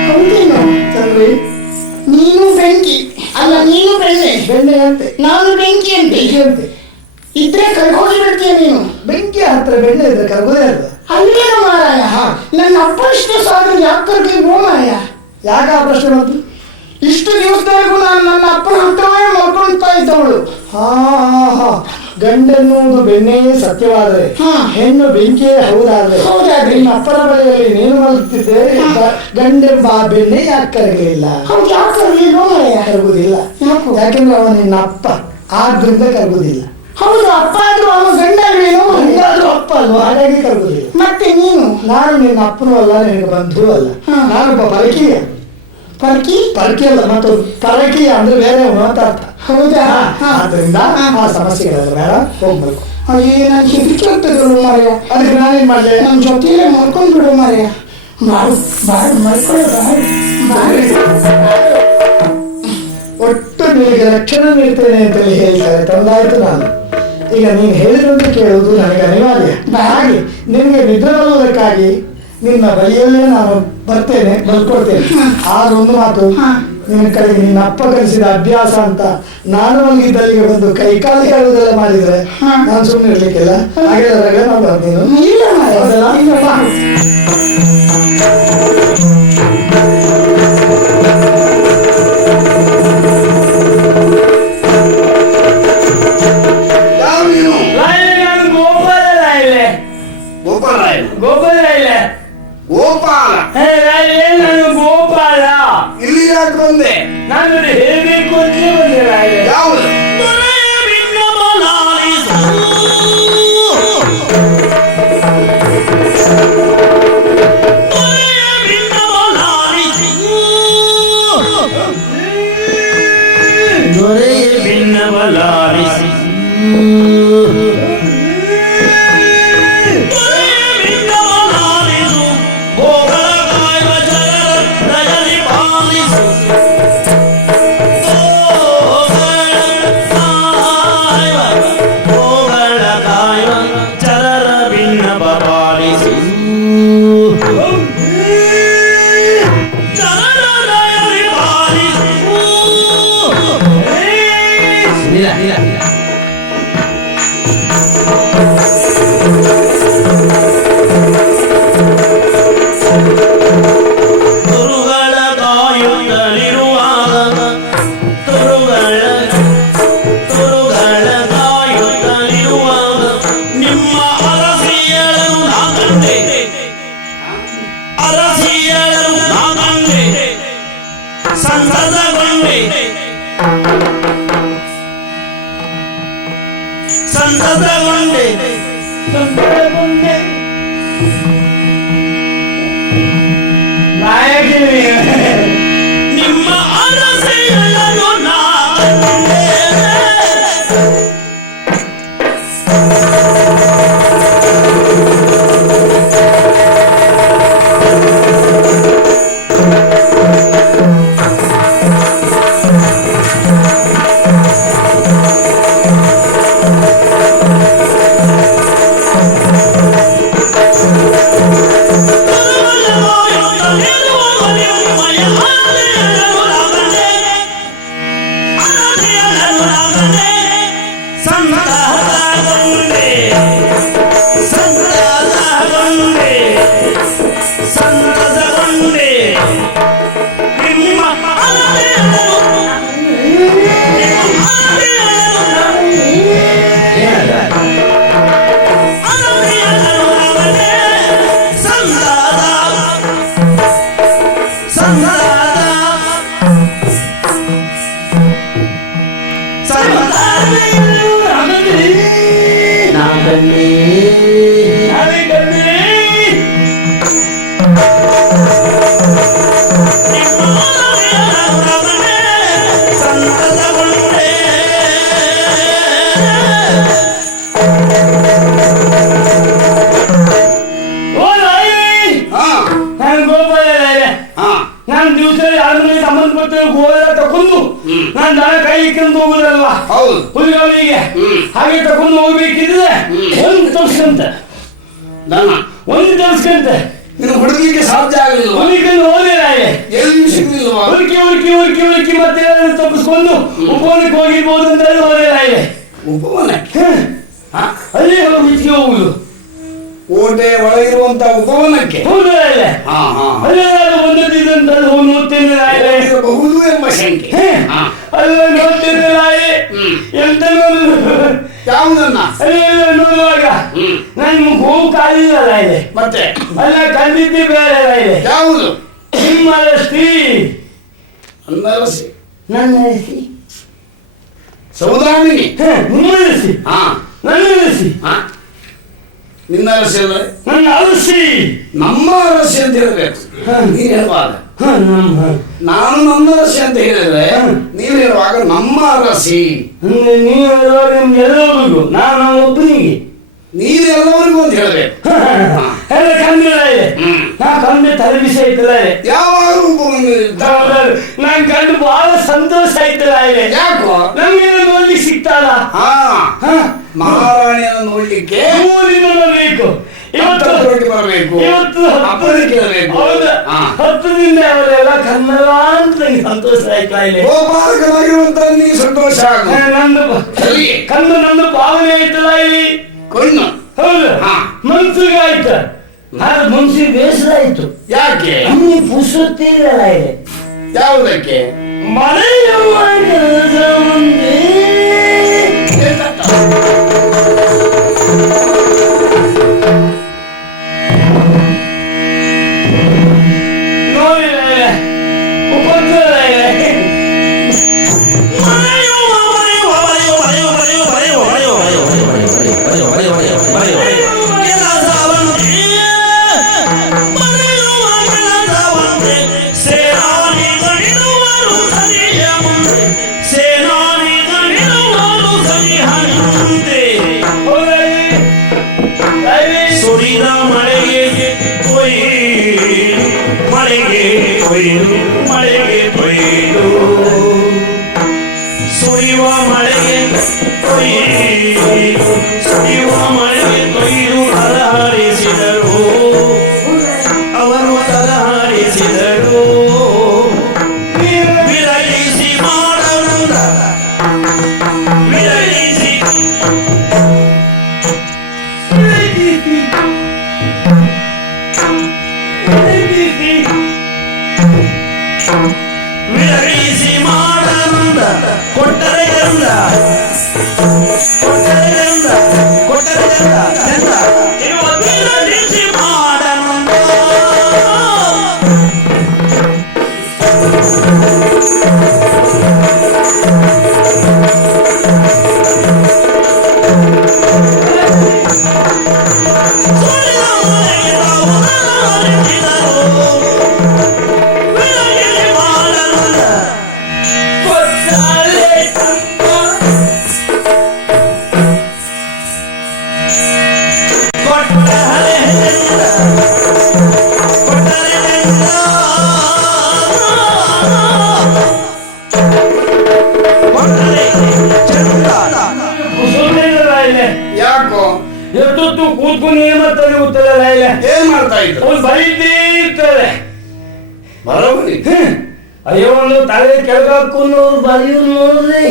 ಹೌದೇನು? ಚಂದ್ರಿ, ನೀನು ಬೆಂಕಿ ಅಲ್ಲ, ನೀನು ಬೆಣ್ಣೆ. ಬೆಣ್ಣೆ ಅಂತೆ. ನಾನು ಬೆಂಕಿ ಅಂತೆ. ಬೆಂಕಿ ಅಂತೆ. ಇದ್ರೆ ಕರ್ಗೋಗಿ ಬಿಡ್ತೀಯ ನೀನು. ಬೆಂಕಿ ಹತ್ರ ಬೆಣ್ಣೆ ಇದ್ರೆ ಕರಗೋದೇ ಅಲ್ವಾ? ಅಲ್ಲೇನು ಮಾರಾಯ, ನನ್ನ ಅಪ್ಪ ಇಷ್ಟು ಸಾಧನೆ ಯಾಕೆ ಕರ್ಗಿಲ್ವೋ ಮಾರಾಯ? ಯಾಕೆ ಆ ಪ್ರಶ್ನೆ ಬಂತು? ಇಷ್ಟು ದಿವಸದವರೆಗೂ ನಾನು ನನ್ನ ಅಪ್ಪನ ಹತ್ರವೇ ಮಲ್ಕೊಳ್ತಾ ಇದ್ದವಳು. ಹಾ ಹಾ ಹಾ. ಗಂಡೆನ್ನುವುದು ಬೆಣ್ಣೆಯೇ ಸತ್ಯವಾದರೆ, ಹಾ. ಹೆಣ್ಣು ಬೆಂಕಿಯೇ ಹೌದಾದ್ರೆ, ಹೌದಾದ್ರೆ ನಿನ್ನ ಅಪ್ಪನ ಬಳಿಯಲ್ಲಿ ನೀನು ಮಲಗುತ್ತಿದ್ದೆ, ಗಂಡೆಂಬ ಬೆಣ್ಣೆ ಯಾಕೆ ಕರಗಲಿಲ್ಲ? ಹೌದು, ಯಾಕೆ ಕರ್ಗಿಲ್ವೋ ಮಾರಾಯ? ಕರಗುದಿಲ್ಲ. ಯಾಕೆಂದ್ರೆ ಅವನು ನಿನ್ನ ಅಪ್ಪ, ಆದ್ರಿಂದ ಕರಗುದಿಲ್ಲ. ಹೌದು, ಅಪ್ಪ ಆದ್ರೂ ಅವನು ಗಂಡಲ್ವೇನೋ? ಹಂಗಾದ್ರೂ ಅಪ್ಪ ಅಲ್ವಾ, ಹಾಗಾಗಿ ಕರಗುದಿಲ್ಲ. ಮತ್ತೆ ನೀನು? ನಾನು ನಿನ್ನ ಅಪ್ಪನೂ ಅಲ್ಲ, ನಿನಗೆ ಬಂಧು ಅಲ್ಲ. ಹಾ. ನಾನೊಬ್ಬ ಪರಕೀಯ. ಪರ್ಕಿ? ಪರಕಿ ಅಲ್ಲ, ಮತ್ತು ಪರಕೀಯ ಅಂದ್ರೆ ಬೇರೆ ಅಂತ ಅರ್ಥ. ಹೌದಾ? ಆದ್ರಿಂದ ಆ ಸಮಸ್ಯೆಗಳೆಲ್ಲ ಬೇಡ, ಹೋಗ್ಬೇಕು. ಅಯ್ಯೋ, ನಾನು ಹೆದರಿಕೆ ಆಗ್ತದಳು ಮಾರಾಯ. ಅದಕ್ಕೆ ನಾನೇನ್ ಮಾಡ್ಲೆ? ನಮ್ಮ ಜೊತೆಯಲ್ಲೇ ಮಲ್ಕೊಂಡು ಬಿಡು ಮಾರಾಯ. ಬಾಳು ಬಾಳು ಮಲ್ಕೊಳ್ಳೋ ಬಾಳು. ಒಟ್ಟು ನಿನಗೆ ರಕ್ಷಣೆ ನೀಡ್ತೇನೆ ಅಂತೇಳಿ ಹೇಳ್ತಾರೆ, ತಂದಾಯ್ತು. ನಾನು ಈಗ ನೀನು ಹೇಳಿದಂತೆ ಕೇಳುವುದು ನನಗೆ ಅನಿವಾರ್ಯ. ಹಾಗೆ ನಿನಗೆ ನಿದ್ರೆ ಬರುವುದಕ್ಕಾಗಿ ನಿನ್ನ ಬಳಿಯಲ್ಲೇ ನಾನು ಬರ್ತೇನೆ, ಬರ್ಕೊಡ್ತೇನೆ. ಆದ್ರೆ ಒಂದು ಮಾತು, ನಿನ್ನ ಕಡೆಗೆ ನಿನ್ನ ಅಪ್ಪ ಕಲಿಸಿದ ಅಭ್ಯಾಸ ಅಂತ ನಾನು ಮಲಗಿದ್ದಲ್ಲಿಗೆ ಬಂದು ಕೈಕಾಲು ಹೇಳುವುದೆಲ್ಲ ಮಾಡಿದ್ರೆ ನಾನು ಸುಮ್ಮನೆ ಇರ್ಲಿಕ್ಕಿಲ್ಲ. ಹಾಗೆ ನಾನು ಬರ್ತೀನಿ. ಇಲ್ಲ ಮಾರಾಯ. ಹೌದಲ್ಲ? ಇಲ್ಲ ಬಾ. ಯಾವ ನೀನು? ನಾನು ಗೋಪಾಲ ರಾಯ್ಲೆ. ಗೋಪಾಲ ರಾಯ. ಗೋಪಾಲ ರಾಯ್ಲೆ. ಗೋಪಾಲ ನಾನು ಗೋಪಾಲ. ಇಲ್ಲಿ ಯಾಕೆ ಬಂದೆ? ನಾನು ಹೇಳಬೇಕು ಅಂತ ಬಂದೆ ರಾಯ್ಲೆ. ಯಾವುದು? ದೊರೆಯ ಭಿನ್ನವಲಾರಿಸಿ ಚರರ ಭಿನ್ನ ಬಲಾರಿಸಿ ತುರುಗಳ ಕಾಯುತ್ತಲಿರುವಾಗ ತುರುಗಳ ಕಾಯುತ್ತಲಿರುವಾಗ ನಿಮ್ಮ ಅರಸಿಯಳನ್ನು ನಾಗಂಡೆ ಸಂತತಗೊಂಡೆ ನಿಮ್ಮ ಅರಸಿಯಳನ್ನು ಹಾಗೆ ತಕೊಂಡು ಹೋಗ್ಬೇಕಿದ್ರೆ ಒಂದು ತರ್ಸ್ಕಂತೆ ನಿನ್ನ ಹುಡುಗಿಗೆ ಸಾಧ್ಯ ಆಗಲಿಲ್ಲ. ಎಲ್ಲಿ ಸಿಗಲಿಲ್ವಾ? ಉರುಕಿ ಮತ್ತೆ ತಪ್ಪಿಸ್ಕೊಂಡು ಉಪವನಕ್ಕೆ ಹೋಗಿರ್ಬೋದು ಅಂತ ಹೋದೇನಾಗಿದೆ. ಉಪವನಕ್ಕೆ ಅಲ್ಲೇ ಹೋಗಿ ಹೋಗುದು ಕೋಟೆ ಒಳಗಿರುವಂತ ಉಪವನಕ್ಕೆ ಬಂದದ್ದಂತ ನೋಡ್ತೇನೆ ಬಹುದು ಎಂಬ ಶಂಕೆ. ಅಲ್ಲ ನೋಡ್ತೇನೆ ಎಂತ ಯಾವುದನ್ನ ನೋಡುವಾಗ ನನ್ ಗೋವು ಕಾಲಿಲ್ಲ ಇದೆ. ಮತ್ತೆ ಅಲ್ಲ ಕಂದಿದ್ದೆ ಬೇರೆ ಇದೆ. ಯಾವುದು? ನಿಮ್ಮರಸಿ ನನ್ನ ಅರಸಿ. ನನ್ನ ಅರಸಿ ಸೌದಾಮಿನಿ. ನಿಮ್ಮ ಅರಸಿ. ನನ್ನ ಅರಸಿ. ನಿನ್ನ ಅರಸಿ ಅಲ್ಲ, ನನ್ನ ಅರಸಿ. ನಮ್ಮ ಅರಸಿ ಅಂತ ಹೇಳ್ಬೇಕು ನೀನ್ ಹೇಳುವಾಗ. ನಾನು ನನ್ನ ಅರಸಿ ಅಂತ ಹೇಳಿದ್ರೆ ನೀವು ಹೇಳುವಾಗ ನಮ್ಮ ಅರಸಿ. ನೀವು ಹೇಳುವಾಗ ನಿಮ್ಗೆ ಎಲ್ಲರಿಗೂ ನಾನು ಒಬ್ಬನಿಗೆ ನೀವು ಎಲ್ಲವರಿಗೂ ಅಂತ ಹೇಳ್ಬೇಕು. ಎಲ್ಲ ಕಂದಿಲ್ಲ ಇದೆ. ನಾ ಕಂದೆ ತಲೆ ಬಿಸಿ ಆಯ್ತಲ್ಲ ಇದೆ. ಯಾವಾಗ ನಾನ್ ಕಂಡು ಬಹಳ ಸಂತೋಷ ಆಯ್ತಲ್ಲ ಇದೆ. ಯಾಕೋ ನಮ್ಗೆ ನೋಡ್ಲಿಕ್ಕೆ ಸಿಗ್ತಾರ. ಮಹಾರಾಣಿಯನ್ನು ನೋಡ್ಲಿಕ್ಕೆ ಊರಿಂದ ಬರಬೇಕು. ಇವತ್ತು ಬರಬೇಕು. ಇವತ್ತು ಅಪ್ಪನ ಕೇಳಬೇಕು. ಹೌದಾ? 10 ದಿನ ಅವರೆಲ್ಲ ಕನ್ನಡ ಅಂತ ನಂಗೆ ಸಂತೋಷ ಆಯ್ತಾ ಇದೆ. ಗೋಪಾಲಕನಾಗಿರುವಂತ ನೀ ಸಂತೋಷ ನಂದು ಭಾವನೆ ಆಯ್ತಲ್ಲ ಇಲ್ಲಿ. ಕಣ್ಣು ಹೌದು. ಮನ್ಸಿಗೆ ಆಯ್ತ. ಆದ್ರೆ ಮನ್ಸಿಗೆ ಬೇಸರ ಆಯ್ತು. ಯಾಕೆ? ಅಮ್ಮಿ ಪುಸುತ್ತಿರಲ್ಲ ಇದೆ. ಯಾವುದಕ್ಕೆ? ಮಳೆಯುವ ಕೆಲಸ ಮುಂದೆ ಕೊಟ್ಟರೆ ಯಾಕೋ ಎಷ್ಟೊತ್ತು ಕೂತ್ಕೊಂಡು ಏನ್ ಮಾಡ್ತಾರೆ ಗೊತ್ತಲ್ಲ ಇಲ್ಲ ಏನ್ ಮಾಡ್ತಾ ಇದ್ರು? ಅವ್ರು ಬರೀದೇ ಇರ್ತಾರೆ. ಬರೋಬರಿ. ಅಯ್ಯೋ ಒಂದು ತಲೆ ಕೆಳಗಾಕೊಂಡು ಅವ್ರು ಬರೆಯೋದು ನೋಡ್ರಿ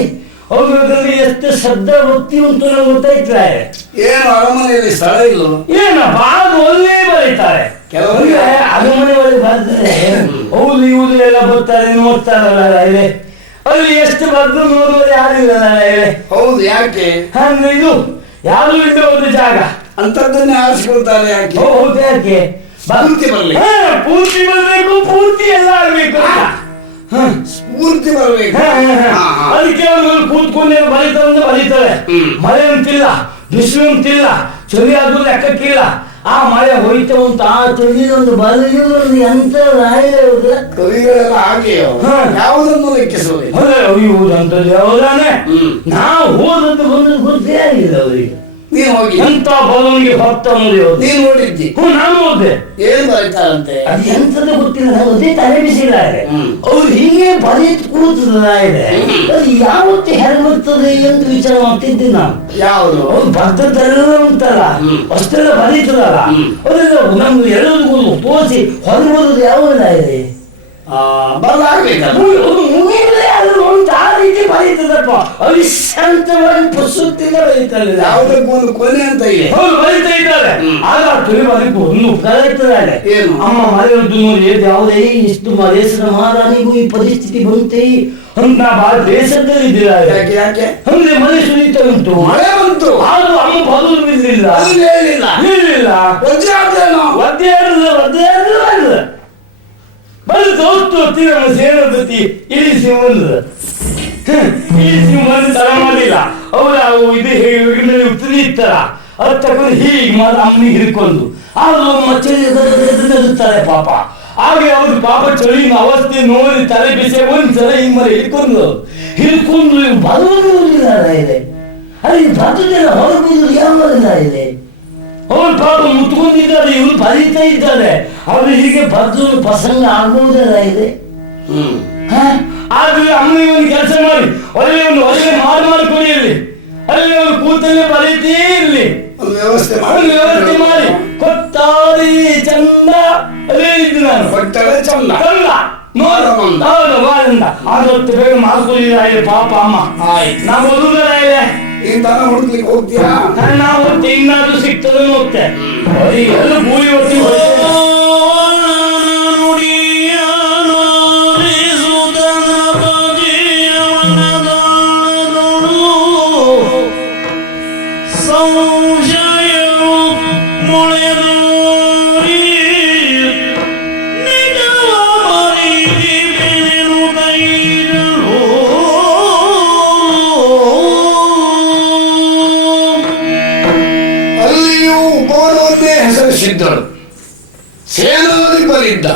ಅವ್ರಲ್ಲಿ ಎಷ್ಟು ಶಬ್ದ ಭಕ್ತಿ ಉಂಟು ನಮ್ಗೆ ಗೊತ್ತಾಯ್ತಾರೆ. ಏನು ಅರಮನೆಯಲ್ಲಿ ಸ್ಥಳ ಇಲ್ಲ? ಏನ ಬಾಳ ಒಳ್ಳೆ ಬರೀತಾರೆ. ಕೆಲವರಿಗೆ ಅರಮನೆ ಒಳಗೆ ಬರ್ತಾರೆ ಹೌದು ಇವುದು ಎಲ್ಲ ಬರ್ತಾರೆ ನೋಡ್ತಾರಲ್ಲ ಇಲ್ಲಿ ಅಲ್ಲಿ ಎಷ್ಟು ಬರ್ದು ನೋಡುವುದು ಯಾರಿಲ್ಲ ಇಲ್ಲಿ. ಹೌದು, ಯಾಕೆ? ಅಂದ್ರೆ ಇದು ಯಾರು ಇಲ್ಲದೆ ಒಂದು ಜಾಗ ಅಂತದ್ದನ್ನೇ ಆರಿಸ್ಕೊಳ್ತಾರೆ. ಯಾಕೆ? ಹೌದು ಯಾಕೆ ಪೂರ್ತಿ ಬರ್ಲಿ. ಪೂರ್ತಿ ಬರ್ಬೇಕು, ಪೂರ್ತಿ ಎಲ್ಲ ಆಗ್ಬೇಕು. ಸ್ಫೂರ್ತಿ ಬರ್ಬೇಕು. ಅದಕ್ಕೆ ಅವರು ಕೂತ್ಕೊಂಡೆ ಬರೀತಾರೆ. ಮಳೆ ಅಂತಿಲ್ಲ, ಬಿಸಿಲು ಅಂತಿಲ್ಲ, ಚಳಿ ಆದ್ರೂ ಲೆಕ್ಕಕ್ಕಿಲ್ಲ. ಆ ಮಳೆ ಹೋಯ್ತು ಅಂತ ಆ ಚಳಿದೊಂದು ಬರೆಯೋದು ಎಂತ ಕವಿಗಳೆಲ್ಲ ಹಾಗೆಯೋ ಯಾವುದನ್ನು ಲೆಕ್ಕಿಸುವುದಿಲ್ಲ. ಇವುದಂತದ್ದು ಯಾವುದಾನೆ ನಾವು ಓದದ್ದು ಬಂದದ್ದು ಗೊತ್ತೇ ಆಗಿಲ್ಲ ಅವರಿಗೆ. ನೀನು ಹೋಗಿ ಎಂತ ಬಲವನಿಗೆ ಭಕ್ತ ಅನ್ನೋದು ನೀನು ನೋಡಿದ್ದಿ? ನಾನು ಓದ್ದೆ. ಏನ್ ಬರೀತಾರಂತೆ? ಅದು ಎಂತದ್ದು ಗೊತ್ತಿಲ್ಲ, ಅದೇ ತಲೆ ಬಿಸಿಲಾರೆ ಅವ್ರು ಹಿಂಗೆ ಬರೀತ್ ಕೂತದ ಇದೆ. ಅದು ಯಾವತ್ತು ಹೆಂಗ್ ಬರ್ತದೆ ಅಂತ ವಿಚಾರ ಮಾಡ್ತಿದ್ದೆ ನಾನು. ಯಾವುದು? ಅವ್ರು ಬರ್ತದೆಲ್ಲ ಉಂಟಲ್ಲ ಅಷ್ಟೆಲ್ಲ ಬರೀತದಲ್ಲ ಅದೆಲ್ಲ ನಮ್ಗೆ ಎಲ್ಲರಿಗೂ ತೋರಿಸಿ ಹೊರಗೆ ಬರೋದು ಯಾವೆಲ್ಲ ಇದೆ ಬರಲಾಗ್ಬೇಕಲ್ಲ. ಒಂದು ಆ ರೀತಿ ಬರೀತದಪ್ಪ ಅವಿಶಾಂತವಾಗಿ ಪುಸ್ತಕದಿಂದ ಬರೀತಾರೆ. ಯಾವುದಕ್ಕೂ ಒಂದು ಕೊನೆ ಅಂತ ಇದೆ. ಹೌದು ಬರೀತಾ ಇದ್ದಾರೆ. ಆಗ ಅದಕ್ಕೂ ಒಂದು ಉಪಕಾರ ಇರ್ತದೆ. ಏನು? ಅಮ್ಮ ಮರೆಯದ್ದು ನೋಡಿ ಯಾವುದೇ ಇಷ್ಟು ದೇಶದ ಮಹಾರಾಣಿಗೂ ಈ ಪರಿಸ್ಥಿತಿ ಬಂತೆ ಅಂತ ಬಹಳ ದೇಶದಲ್ಲಿ ಇದ್ದಿದ್ದಾರೆ. ಯಾಕೆ? ಯಾಕೆ ಅಂದ್ರೆ ಮಳೆ ಸುರಿತ ಉಂಟು, ಮಳೆ ಬಂತು, ಆದ್ರೂ ಅಮ್ಮ ಬದಲು ಬಿದ್ದಿಲ್ಲ, ಹೇಳಿಲ್ಲ ಬಂದು ತೋರ್ತು ನಮ್ಮ ಸೇನಾಪತಿ ಇಳಿಸಿ ಬಂದು ತರ ಮಾಡಿಲ್ಲ. ಅವರ ಇದು ಉತ್ತರಿ ಇರ್ತಾರ ಅದ್ ತಗೊಂಡು ಹೀಗೆ ಮಾಡಿ ಅಮ್ಮನಿಗೆ ಹಿಡ್ಕೊಂಡು ಆದ್ರೂ ಮಚ್ಚರಿರ್ತಾರೆ ಪಾಪ. ಹಾಗೆ ಅವ್ರು ಪಾಪ ಚಳಿನ ಅವಸ್ಥೆ ನೋಡಿ ತಲೆ ಬಿಸಿ ಒಂದ್ಸಲ ಹಿಂಗ್ ಮರ ಹಿಡ್ಕೊಂಡು ಬರುವುದಿಲ್ಲ ಇದೆ. ಅಲ್ಲಿ ಬರ್ತದೆಲ್ಲ ಹೊರಗುವುದು ಯಾವಲ್ಲ ಇದೆ. ಅವ್ರು ಪಾಪ ಮುತ್ಕೊಂಡಿದ್ದಾರೆ, ಇವ್ರು ಬರೀತಾ ಇದ್ದಾರೆ. ಅವ್ರು ಹೀಗೆ ಬರ್ದು ಪ್ರಸಂಗ ಆಗುವುದಲ್ಲ ಇದೆ. ಆದ್ರೆ ಅಮ್ಮ ಒಂದು ಕೆಲಸ ಮಾಡಿ ಒಳ್ಳೆ ಮಾಡಿಕೊಡಿ ಇರಲಿ, ಅಲ್ಲಿ ಒಂದು ಕೂತಲ್ಲೇ ಬರೀತೇ ಇರಲಿ, ವ್ಯವಸ್ಥೆ ಮಾಡಿ ಕೊಟ್ಟಾರಿ ಚಂದ ಅದೇ ಇದ್ದು ನಾನು ಕೊಟ್ಟರೆ ಚಂದ ಚಂದ ಹೌದು ಮಾರಿಂದ ಆದಷ್ಟು ಬೇಗ ಮಾಡ್ಕೊಂಡಿದ್ದಾರೆ ಪಾಪ ಅಮ್ಮ. ನಾವು ಓದುವುದರ ಇದೆ ನೀನ್ ದನ ಹುಡುಕ್ಲಿಕ್ಕೆ ಹೋಗ್ತೀಯಾ? ನಾವು ಹೋಗ್ತೇ ಇನ್ನಾದ್ರೂ ಸಿಗ್ತದೆ ಹೋಗ್ತೆ ಎಲ್ಲ ಮೂಲಿ ಹೊತ್ತಿ ಹೆಸರಿಸಿದ್ದಳು, ಸೇನಾಧಿಪತಿಯಿದ್ದ.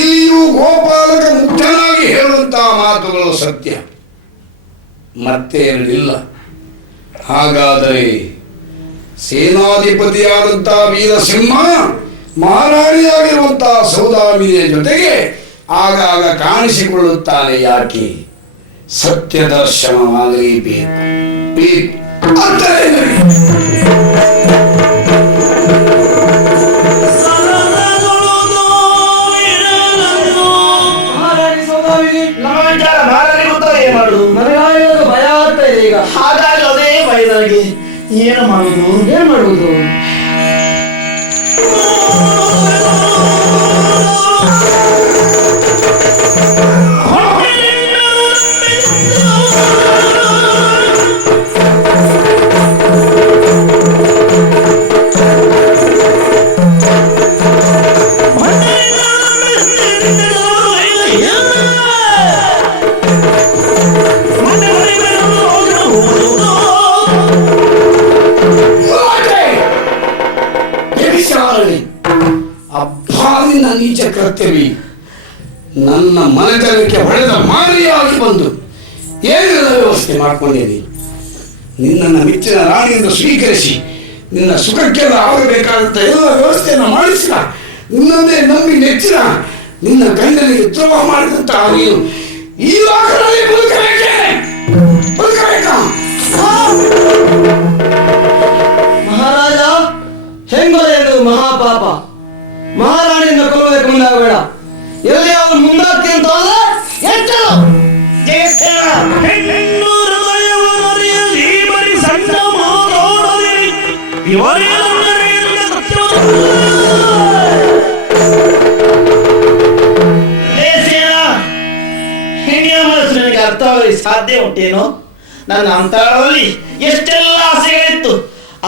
ಇಲ್ಲಿಯೂ ಗೋಪಾಲಕ ಮುಕ್ತನಾಗಿ ಹೇಳುವಂತಹ ಮಾತುಗಳು ಸತ್ಯ, ಮತ್ತೇನಿಲ್ಲ. ಹಾಗಾದರೆ ಸೇನಾಧಿಪತಿಯಾದಂತಹ ವೀರಸಿಂಹ ಮಹಾರಾಣಿಯಾಗಿರುವಂತಹ ಸೌದಾಮಿನಿಯ ಜೊತೆಗೆ ಆಗಾಗ ಕಾಣಿಸಿಕೊಳ್ಳುತ್ತಾನೆ. ಯಾಕೆ? ಸತ್ಯ ದರ್ಶನವಾಗಲೇಬೇಕು. ಭಯ ಆಗ್ತಾ ಇದೆ ಈಗ. ಹಾಗಾಗಿ ಅದೇ ಭಯದಾಗಿ ಏನು ಮಾಡುವುದು? ಅಭಾವಿನ ನೀಚ ಕರ್ತವ್ಯ ನನ್ನ ಮನೆತನಕ್ಕೆ ಹೊಡೆದ ಮಾರಿಯಾಗಿ ಬಂದು ಏನೆಲ್ಲ ವ್ಯವಸ್ಥೆ ಮಾಡ್ಕೊಂಡಿದ್ದೀನಿ. ನಿನ್ನನ್ನು ಮೆಚ್ಚಿನ ರಾಣಿಯನ್ನು ಸ್ವೀಕರಿಸಿ ನಿನ್ನ ಸುಖಕ್ಕೆಲ್ಲ ಆಗಬೇಕಾದಂತ ಎಲ್ಲ ವ್ಯವಸ್ಥೆಯನ್ನು ಮಾಡಿಸಿದ ನಿನ್ನನ್ನೇ ನಂಬಿ ನೆಚ್ಚಿನ ನಿನ್ನ ಗಂಡನಿಗೆ ದ್ರೋಹ ಮಾಡಿದಂತ ನೀನು ಈ ಲೋಕದಲ್ಲಿ ಬದುಕಬೇಕಾ? ಮಹಾರಾಜ, ಹೆಂಗೊಲೆ ಎನ್ನುವುದು ಮಹಾಪಾಪ. ಮಹಾರಾಣಿಯಿಂದ ಕೊಲ್ಲಬೇಕು ಮುಂದಾಗಬೇಡ. ಎಲ್ಲಿಯಾದ್ರೂ ಮುಂದಾಗ್ತೀನಿ ಅಂತ ಹೋದ್ರೆ ಎಚ್ಚರ. ಹೆಣ್ಣು ಹೃದಯವನ್ನರಿಯಲಿ ಬರಿ ಸಣ್ಣ ಮಾತಾಡದಿರಿ. ಇವರೇನೆಂದರೆ ಹಿರಿಯ ಮನಸ್ಸು ನನಗೆ ಅರ್ಥವಾಗಲಿ ಸಾಧ್ಯ ಉಂಟೇನೋ? ನನ್ನ ಅಂತರದಲ್ಲಿ ಎಷ್ಟೆಲ್ಲ ಆಸೆಗಳಿತ್ತು.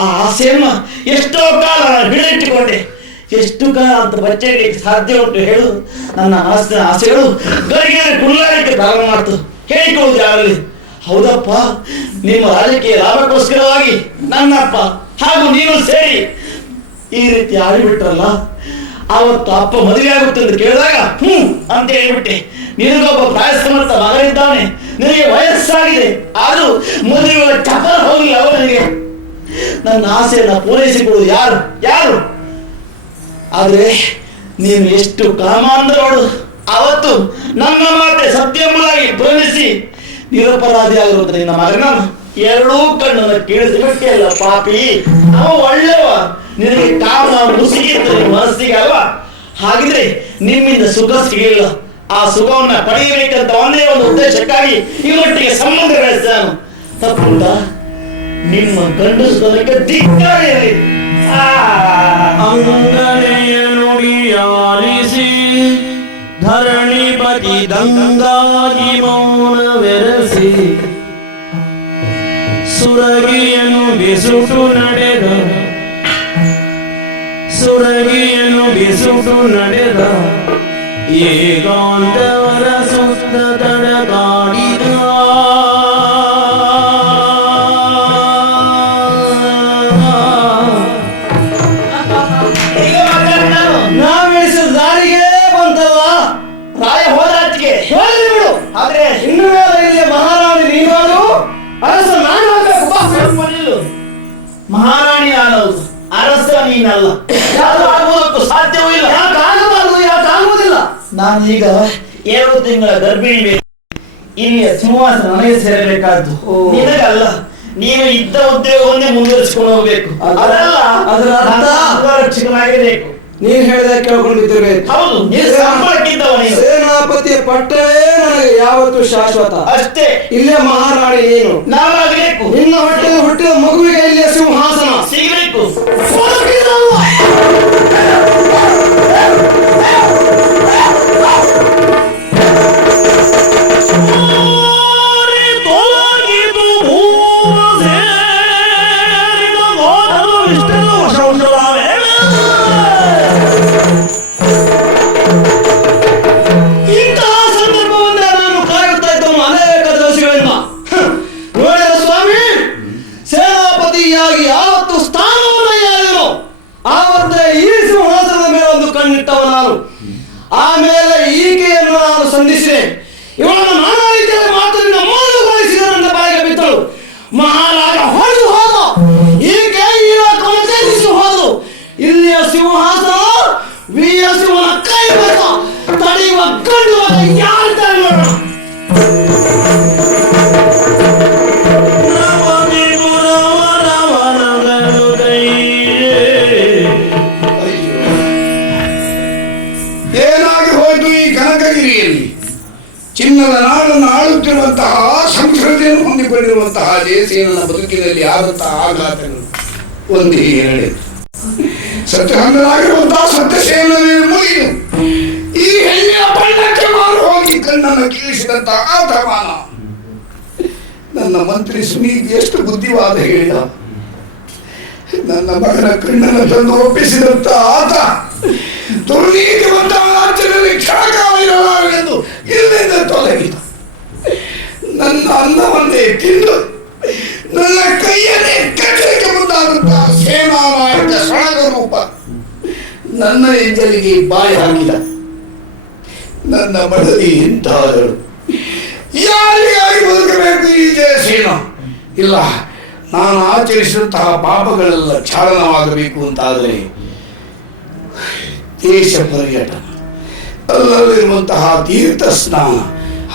ಆ ಆಸೆಯನ್ನು ಎಷ್ಟೋ ಕಾಲ ಹಿಡಿದಿಟ್ಟುಕೊಂಡೆ. ಎಷ್ಟು ಕಾಲ ಅಂತ ಬಚ್ಚಲಿಕ್ಕೆ ಸಾಧ್ಯ ಉಂಟು ಹೇಳು? ನನ್ನ ಮನಸ್ಸಿನ ಆಸೆಗಳು ಗರಿಗೆ ಕುಳ್ಳಾಡಕ್ಕೆ ಪ್ರಾರಂಭ ಮಾಡ್ತು. ಹೇಳಿಕೊಳ್ಳುವುದು ಯಾರಲ್ಲಿ? ಹೌದಪ್ಪ, ನಿಮ್ಮ ರಾಜಕೀಯ ಲಾಭಕ್ಕೋಸ್ಕರವಾಗಿ ನನ್ನಪ್ಪ ಹಾಗೂ ನೀನು ಸೇರಿ ಈ ರೀತಿ ಆಡಿಬಿಟ್ರಲ್ಲ. ಆವತ್ತು ಅಪ್ಪ ಮದುವೆ ಆಗುತ್ತೆ ಅಂತ ಕೇಳಿದಾಗ ಅಂತ ಹೇಳಿಬಿಟ್ಟೆ. ನಿನಗೊಬ್ಬ ಪ್ರಾಯಸಮರ್ಥ ಮಗನಿದ್ದಾನೆ, ನಿನಗೆ ವಯಸ್ಸಾಗಿದೆ, ಆದರೂ ಮದುವೆ ಚಪಲ ಹೋಗಲಿ ಅವನಿಗೆ. ನನ್ನ ಆಸೆಯನ್ನು ಪೂರೈಸಿಕೊಳ್ಳುವುದು ಯಾರು ಯಾರು? ಆದರೆ ನೀನು ಎಷ್ಟು ಕಾಮಾಂಧರೋಡು. ಅವತ್ತು ನನ್ನ ಮಾತೆ ಸತ್ಯಂಬುದಾಗಿ ಪ್ರೇಮಿಸಿ ನಿರಪರಾಧಿ ಆಗಿರುವಂತ ನಿನ್ನ ಮಗನ ಎರಡೂ ಕಣ್ಣನ್ನು ಕೇಳಿಸಿಬಿಟ್ಟೆ ಅಲ್ಲ ಪಾಪಿ. ಅವ ಒಳ್ಳೆವ, ನಿನಗೆ ಕಾಮ ಮುಸುಗಿತ್ತು ನಿನ್ನ ಮನಸ್ಸಿಗೆ ಅಲ್ವಾ? ಹಾಗಿದ್ರೆ ನಿಮ್ಮಿಂದ ಸುಖ ಸಿಗಲಿಲ್ಲ. ಆ ಸುಖವನ್ನ ಪಡೆಯಬೇಕಂತ ಒಂದೇ ಒಂದು ಉದ್ದೇಶಕ್ಕಾಗಿ ಇವತ್ತಿಗೆ ಸಂಬಂಧ ಬೆಳೆಸಿದ ನಾನು. ತಪ್ಪುಂಟ? ನಿಮ್ಮ ಗಂಡಸರಿಗೆ ಧಿಕ್ಕಾರ ಇರಲಿ. ಅಂಗನೆಯ ನುಡಿಯಾಲಿಸಿ ಧರಣಿಪತಿ ದಂಗಾಗಿ ಮೌನವೆರಸಿ ಸುರಗಿಯನ್ನು ಬಿಸುಟು ನಡೆದ ಏಕಾಂತವರ ಸುತ್ತ ತಡಕಾಡಿದ ನಾವಿಳಿಸಿದ ದಾರಿಗೆ ಬಂತಲ್ಲ, ಪ್ರಾಯ ಹೋದಾಚಿಗೆ ಹೋಗ್ಲಿ ಬಿಡು. ಆದ್ರೆ ಇನ್ನು ಮೇಲೆ ಇಲ್ಲಿ ಮಹಾರಾಣಿ ನೀನು, ಅರಸ ನಾನು ಆಗ್ಬೇಕು. ಬಾ. ಸ್ವಲ್ಪ ನಿಲ್ಲು. ಮಹಾರಾಣಿ ಅನ್ನೋದು ಅರಸ ನೀನಲ್ಲ. ಯಾರು ಆಗುವುದಕ್ಕೂ ಸಾಧ್ಯವೂ ಇಲ್ಲ. ಯಾಕೆ ಆಗಬಾರದು? ಯಾಕೆ ಆಗುವುದಿಲ್ಲ? ನಾನೀಗ 2 ತಿಂಗಳ ಗರ್ಭಿಣಿ ಬೇಕು. ಇಲ್ಲಿಯ ಸಿಂಹಾಸನ ನನಗೆ ಸೇರಬೇಕಾದ್ದು, ನಿನಗಲ್ಲ. ನೀನು ಇದ್ದ ಉದ್ಯೋಗವನ್ನೇ ಮುಂದುವರಿಸಿಕೊಂಡು ಹೋಗ್ಬೇಕು. ಅದಲ್ಲ, ಅದರ ಅರ್ಥ ರಕ್ಷಕನಾಗಿರಬೇಕು. ನೀನ್ ಹೇಳಿದ ಕೇಳ್ಕೊಂಡಿದ್ದಿರ್ಬೇಕು. ಹೌದು, ನೀನು ಸಂಪರ್ಕಿದ್ದವ ನೀನು. ಸೇನಾಪತಿಯ ಪಟ್ಟವೇ ನನಗೆ ಯಾವತ್ತೂ ಶಾಶ್ವತ. ಅಷ್ಟೇ. ಇಲ್ಲೇ ಮಹಾರಾಣಿ ನೀನು. ನಾವಾಗಬೇಕು. ನಿನ್ನ ಹೊಟ್ಟೆಗೆ ಹುಟ್ಟಿದ ಮಗುವಿಗೆ ಇಲ್ಲಿಯ ಸಿಂಹಾಸನ ಸಿಗಬೇಕು. ಇಂತಹ ಸಂದರ್ಭವನ್ನ ನಾನು ಕಾಯುತ್ತಾ ಇದ್ದವನು ಅನೇಕ ದಿವಸಗಳಿಂದ. ನೋಡಿದ ಸ್ವಾಮಿ, ಸೇನಾಪತಿಯಾಗಿ ಯಾವತ್ತು ಸ್ಥಾನವನ್ನು ಯಾರಿದನು ಆವತ್ತೇ ಈ ಸಿಂಹಾಸನದ ಮೇಲೆ ಒಂದು ಕಣ್ಣಿಟ್ಟವ ನಾನು. ಆಮೇಲೆ ಈಕೆಯನ್ನು ನಾನು ಸಂಧಿಸಿದೆ. ಇವಳನ್ನು ನಾನಾ ರೀತಿಯಲ್ಲಿ ಮಾತಿನಿಂದ ಮೌನಗೊಳಿಸಿದ ನನ್ನ ಬಾಯಿಗೆ ಬಿದ್ದಳು. ಮಹಾರಾಜ ಹೊಡೆದು ಹೋದ. ಈಕೆ ಈ ಲೋಕವನ್ನು ತ್ಯಜಿಸಿ ಹೋದಳು. ಇಲ್ಲಿಯ ಸಿಂಹಾಸನ ವೀರಸಿಂಹನ ಕೈ ಬರ ತಡೆಯುವ ಗಂಡು ಯಾರಿದ್ದಾರೆ ನೋಡೋಣ. ಏನಾಗಿ ಹೋಯ್ತು ಈ ಕನಕಗಿರಿಯಲ್ಲಿ? ಚಿನ್ನದ ನಾಡನ್ನು ಆಳುತ್ತಿರುವಂತಹ ಸಂಸ್ಕೃತಿಯನ್ನು ಹೊಂದಿಕೊಂಡಿರುವಂತಹ ಜಯಸೇನನ ಬದುಕಿನಲ್ಲಿ ಆದಂತಹ ಆಘಾತಗಳು ಒಂದೇ ಎರಡೇ. ಸತ್ಯಹಂತರಾಗಿರುವಂತಹ ಸತ್ಯಸೇನನೇ ಮುಗಿದು ಈ ಹೆಣ್ಣಿನ ಬಣ್ಣಕ್ಕೆ ಮಾರು ಹೋಗಿ ಕಣ್ಣನ್ನು ಕೀಳಿಸಿದಂತಹ ಆತಮಾನ. ನನ್ನ ಮಂತ್ರಿ ಸುನೀಗೆ ಎಷ್ಟು ಬುದ್ಧಿವಾದ ಹೇಳಿದ. ನನ್ನ ಮಗನ ಕಣ್ಣನ್ನು ತಂದು ಒಪ್ಪಿಸಿದಂತ ಆತ ದುರ್ನೀತಿವಂತ ರಾಜ್ಯದಲ್ಲಿ ಕ್ಷಣಕಾಲಿರಲಾರೆಂದು ಇಲ್ಲಿಂದ ತೊಲಗಿದ. ನನ್ನ ಅನ್ನವನ್ನೇ ತಿಂದು ನನ್ನ ಕೈಯನ್ನೇ ಕಟ್ಟಲಿಕ್ಕೆ ಮುಂದಾದಂತಹ ಸೇನಾ ನಾಯಕ ಸಳಗ ರೂಪ ನನ್ನ ಹೆಜ್ಜಲಿಗೆ ಬಾಯಿ ಹಾಕಿದ. ನನ್ನ ಮಡದಿ ಇಂತಹದಳು. ಯಾರಿಗಾಗಿ ಬದುಕಬೇಕು ಈ ಜಯಸೇನ? ಇಲ್ಲ, ನಾನು ಆಚರಿಸಿದಂತಹ ಪಾಪಗಳೆಲ್ಲ ಕ್ಷಾಳನವಾಗಬೇಕು ಅಂತಾದರೆ ದೇಶ ಪರ್ಯಟನ, ಅಲ್ಲಲ್ಲಿರುವಂತಹ ತೀರ್ಥ ಸ್ನಾನ,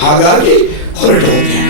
ಹಾಗಾಗಿ ಹೊರಟು ಹೋದೆ.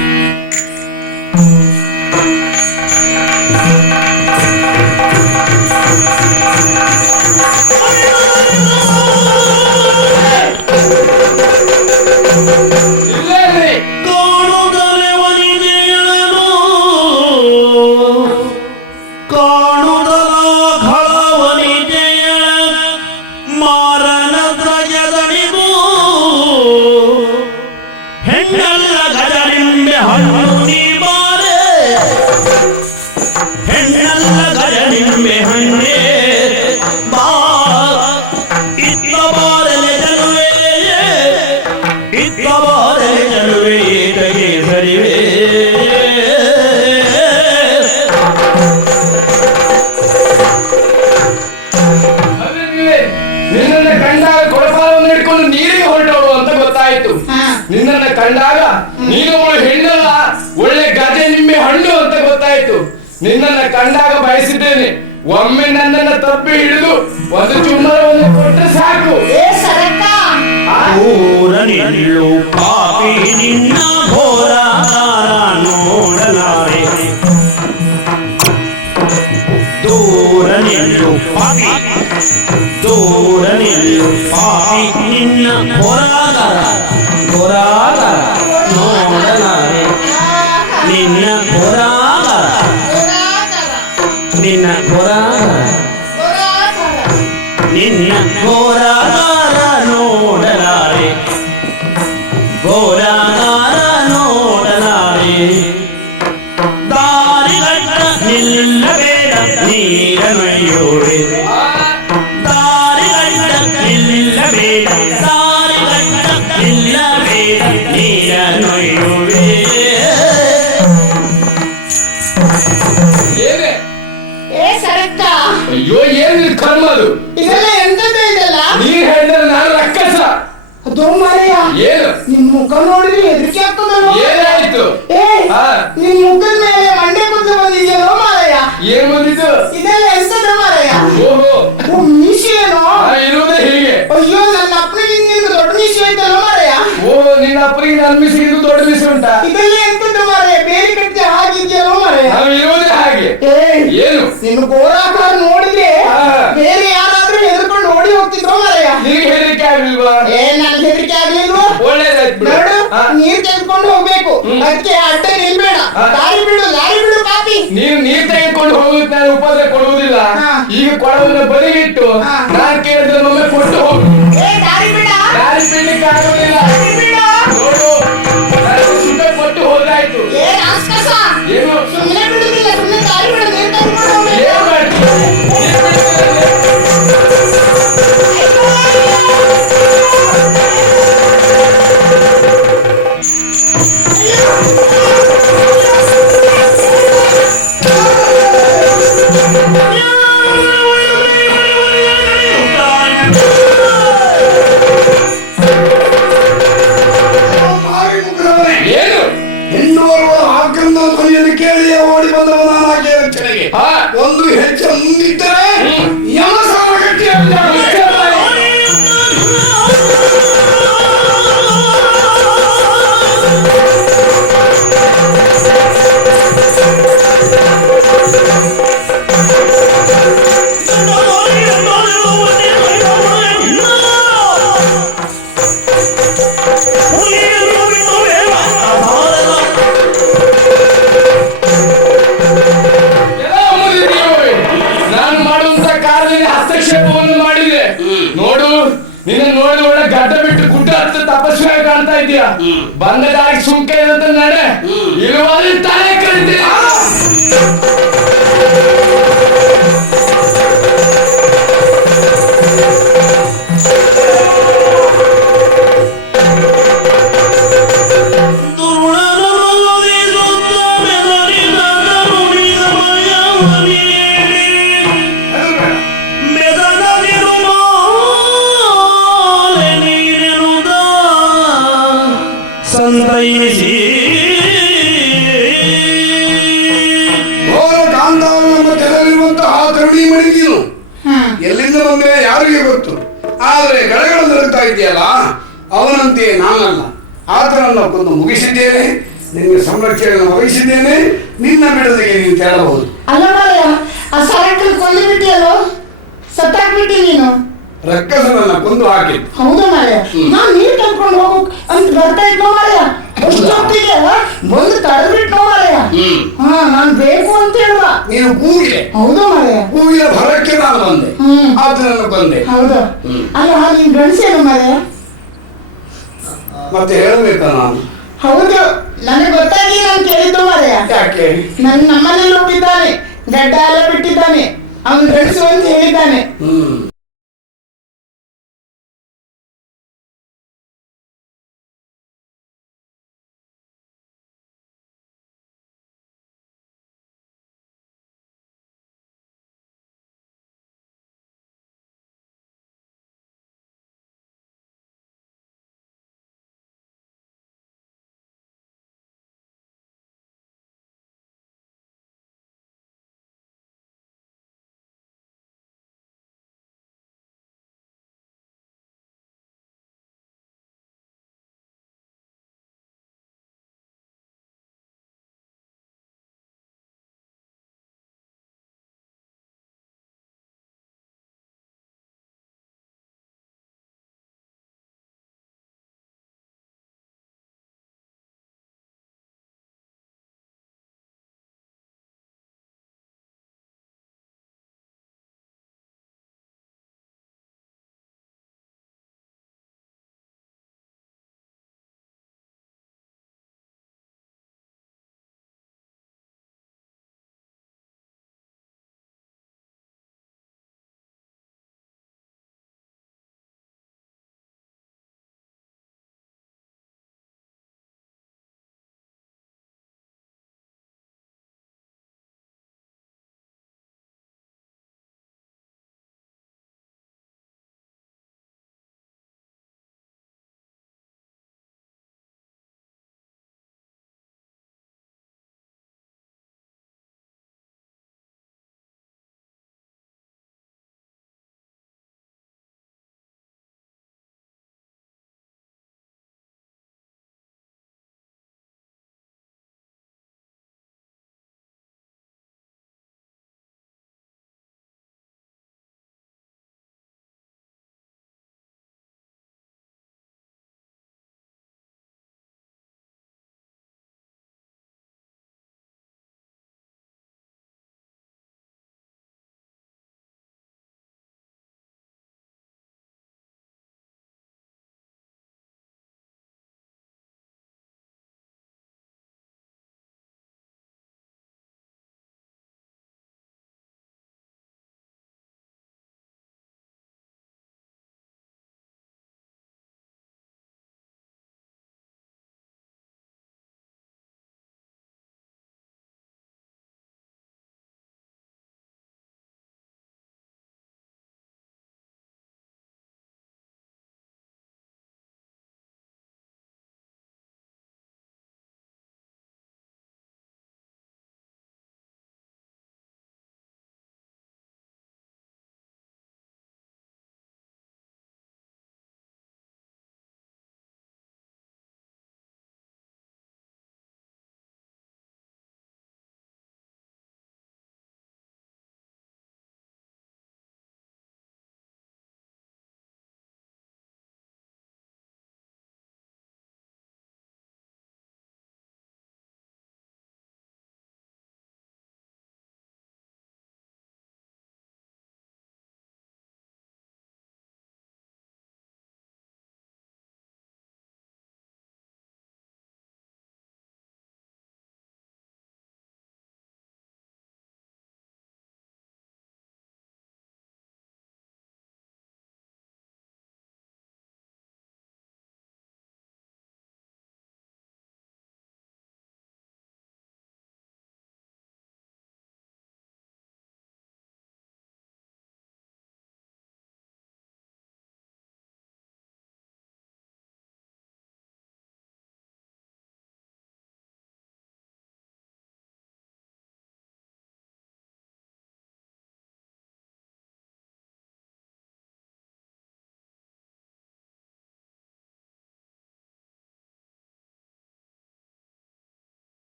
ನಿನ್ನನ್ನ ಕಂಡಾಗ ಕೊಡಪಾಲವನ್ನು ಹಿಡ್ಕೊಂಡು ನೀರಿಗೆ ಹೊರಟವಳು ಅಂತ ಗೊತ್ತಾಯ್ತು. ನಿನ್ನನ್ನ ಕಂಡಾಗ ನೀನು ಅವಳು ಹೆಣ್ಣಲ್ಲ, ಒಳ್ಳೆ ಗಜೆ ನಿಮ್ಮೆ ಹಣ್ಣು ಅಂತ ಗೊತ್ತಾಯ್ತು. ನಿನ್ನನ್ನ ಕಂಡಾಗ ಬಯಸಿದ್ದೇನೆ, ಒಮ್ಮೆ ನನ್ನನ್ನ ತಪ್ಪಿ ಹಿಡಿದು ಒಂದು ಚುಮ್ಮರವನ್ನು ಕೊಟ್ಟರೆ ಸಾಕು. ಊರನಿಲ್ಲು ಪಾಪಿ ನಿನ್ನ ಘೋರ ನೋಡಲಾರೆ, ದೂರ ನಿಲ್ಲು ಪಾಪಿ, ದೂರ ನಿಲ್ಲು ಪಾಪಿ ನಿನ್ನ ಘೋರಾಗಾರ ಘೋರಾಗಾರ ನೋಡಲಾರೆ, ನಿನ್ನ ಘೋರಾಗಾರ ನಿನ್ನ ಘೋರಾಗಾರ ನಿನ್ನ ಘೋರಾಗಾರ ನೋಡಲಾರೆ, ಘೋರಾಗಾರ ನೋಡಲಾರೆ. ದಾರಿಗಟ್ಟ ನಿಲ್ಲಬೇಡ ನೀರನೊಯ್ಯೋರೆ, ದಾರಿಗಟ್ಟ ನಿಲ್ಲಬೇಡ, ದಾರಿಗಟ್ಟ ನಿಲ್ಲಬೇಡ ನೀರನೊಯ್ಯೋರೆ. ಏನೇ ಅಯ್ಯೋ, ಏನು ಕರ್ಮ ಅದು? ಇದೆಲ್ಲ ಎಂತದ್ದು ಇದೆಲ್ಲ? ನೀನ್ ಹೇಳಿದ್ರೆ ನಾನು ರಕ್ಕಸ. ಅದು ಮಾರಯ್ಯ, ಏನು ನಿನ್ ಮುಖ ನೋಡಿದ್ರೆ ಹೆದರಿಕೆ ಆಗ್ತದಲ್ಲ. ಏನಾಯ್ತು? ನಿನ್ ಮುಖದ ಮೇಲೆ ಮಂಡೆ ಕೂದಲು ಬಂದಿದೆಯಲ್ಲೋ ಮಾರಯ್ಯ. ಏನ್ ಬಂದಿದ್ದು? ಇದೆಲ್ಲ ಎಂತದ ಮಾರಯ್ಯ? ಓಹೋ, ಮೀಸೆಯೇನೋ ಇರುವುದೇ ಹೀಗೆ. ಅಯ್ಯೋ, ನನ್ನ ಅಪ್ಪನಿಗೆ ನಿನ್ಗೆ ದೊಡ್ಡ ಮೀಸೆ ಐತಲ್ಲ ಮಾರಯ್ಯ. ಓಹೋ, ನಿನ್ನ ಅಪ್ಪನಿಗೆ ನನ್ನ ಮಿಸಿ ಇದು ದೊಡ್ಡ ಮಿಸಿ ಉಂಟಾ? ಇದೆಲ್ಲ ಎಂತದ ಮಾರಯ್ಯ? ಬೇರೆ ಕಟ್ಟಿ ಹಾಗಿದ್ಯಲ್ಲೋ ಮಾರಯ್ಯ. ನಾವು ಇರುವುದೇ ಹಾಗೆ. ಏನು ನಿನ್ನ ಗೋರಾಕಾರ ನೋಡಿದ್ರೆ ಬೇರೆ ಯಾರಾದ್ರೂ ಹೆದರ್ಕೊಂಡು ಓಡಿ ಹೋಗ್ತಿದ್ರು ಮಾರಯ್ಯ. ನಿನಗೆ ಹೆದರಿಕೆ ಆಗ್ಲಿಲ್ವಾ? ನನ್ಗೆ ಹೆದರಿಕೆ ಆಗ್ಲಿಲ್ವಾ? ಒಳ್ಳೇದಾಯ್ತು ಬಿಡು. ನೋಡು, ನೀರ್ ತೆಗೆದುಕೊಂಡು ಹೋಗ್ಬೇಕು, ಅದಕ್ಕೆ ಅಡ್ಡ ನಿಲ್ಬೇಡ. ದಾರಿ ಬಿಡು, ದಾರಿ ಬಿಡು ಪಾಪಿ. ನೀರ್ ತೆಗೆದುಕೊಂಡು ಹೋಗುದು ನಾನು ಉಪದ್ರ ಕೊಡುವುದಿಲ್ಲ. ಈಗ ಕೊಡವನ್ನ ಬದಿಗಿಟ್ಟು ನಾನ್ ಕೇಳಿದ್ರೆ ಒಮ್ಮೆ ಕೊಟ್ಟು ಹೋಗು. ದಾರಿ ಬಿಡ, ದಾರಿ ಬಿಡ್ಲಿಕ್ಕೆ ಆಗುದಿಲ್ಲ. ದಾರಿ ಬಿಡ. ನೋಡು, ನಾನು ಸುಮ್ಮನೆ ಕೊಟ್ಟು ಹೋದಾಯ್ತು. ರಾಕ್ಷಸ, ಏನು ಸುಮ್ಮನೆ ಬಿಡುದಿಲ್ಲ, ಸುಮ್ಮನೆ ದಾರಿ ಬಿಡು, ನೀರ್ ತೆಗೆದುಕೊಂಡು ಹೋಗ್ಬೇಕು. ಏನ್ ಮಾಡ್ತೀನಿ? ಏನು ಹೆಣ್ಣೋರ್ವ ಆಕಂದ ಧ್ವನಿಯನ್ನು ಕೇಳಿಯೇ ಓಡಿ ಬಂದವ ನಾನು ಆಕೆ ರಕ್ಷಣೆಗೆ. ಒಂದು ಹೆಜ್ಜೆ ಮುಂದಿಟ್ಟರೆ ಯಮ ಸಾಮಗಟ್ಟಿ ನಾನು ಮಾಡುವಂತ ಕಾರ್ಯದಲ್ಲಿ ಹಸ್ತಕ್ಷೇಪವನ್ನು ಮಾಡಿದೆ. ನೋಡು, ನಿನ್ನ ನೋಡಿದ ಒಳ್ಳೆ ಗಡ್ಡ ಬಿಟ್ಟು ಗುಡ್ಡ ಹತ್ತ ತಪಸ್ವಿಯಾಗಿ ಕಾಣ್ತಾ ಇದೀಯಾ. ಬಂದ ದಾರಿ ಸುಂಕ ಇದಂತ ನಡೆ, ಇರುವಾಗಲೇ ತಾನೇ ಕರಿತೀನಿ. ಸಂತೈಸಿ ಘೋರ ಎನ್ನುವಂತಹ ಕರುಣಿಮಣಿ ನೀನು ಹಾ ಎಲ್ಲಿಂದ ಬಂದೆ ಯಾರಿಗೆ ಗೊತ್ತು. ಆದರೆ ಗಡಗಡ ನಡುತ್ತಾ ಇದೆಯಲ್ಲ, ಅವನಂತೆ ನಾನಲ್ಲ. ಆತನನ್ನು ಕೊಂದು ಮುಗಿಸಿದ್ದೇನೆ, ನಿನಗೆ ಸಂರಕ್ಷಣೆಯನ್ನು ವಹಿಸಿದ್ದೇನೆ. ನಿನ್ನ ಬಿಡದಿಗೆ ನೀನು ತೆರಳಬಹುದು. ಅಲ್ಲ ಮಾರಯ್ಯ, ಆ ಸರಕಲ್ ಕೊಂದು ಬಿಟ್ಟಿಯಲ್ಲೋ, ಸತ್ತಾಕ್ಬಿಟ್ಟಿ ನೀನು. ರಕ್ಕಸನನ್ನ ಕೊಂದು ಹಾಕಿದ್ದು. ಹೌದಾ ಮಾರಯ್ಯ? ನಾನ್ ನೀರ್ ಕರ್ಕೊಂಡು ಹೋಗು ಅಂತ ಬರ್ತಾ ಇದ್ನೋ ಮಾರಯ್ಯ, ಅಷ್ಟೊತ್ತಿಗೆ ಬಂದು ತಡೆದ್ಬಿಟ್ನೋ ಮಾರಯ್ಯ. ಹಾ, ನಾನ್ ಬೇಕು ಅಂತ ಹೇಳುವ. ನೀನು ಕೂಗಿದೆ, ಹೌದಾ ಮಾರಯ್ಯ? ಕೂಗಿದ ಭರಕ್ಕೆ ನಾನು ಬಂದೆ, ಆತನನ್ನು ಕೊಂದೆ. ಹೌದಾ? ಅಲ್ಲ ನೀನ್ ಗಂಡಸೇನು ಮಾರಯ್ಯ? ಮತ್ತೆ ಹೇಳಬೇಕ ನಾನು? ಹೌದು, ನನಗೆ ಗೊತ್ತಾಗಿ ನಾನು ಕೇಳಿದ್ದು ಮಾರಯ್ಯ. ಯಾಕೆ? ನಮ್ಮನೇಲಿ ಹುಟ್ಟಿದ್ದಾನೆ, ಗಡ್ಡ ಎಲ್ಲ ಬಿಟ್ಟಿದ್ದಾನೆ, ಅವನು ಗಂಡಸು ಅಂತ ಹೇಳಿದ್ದಾನೆ.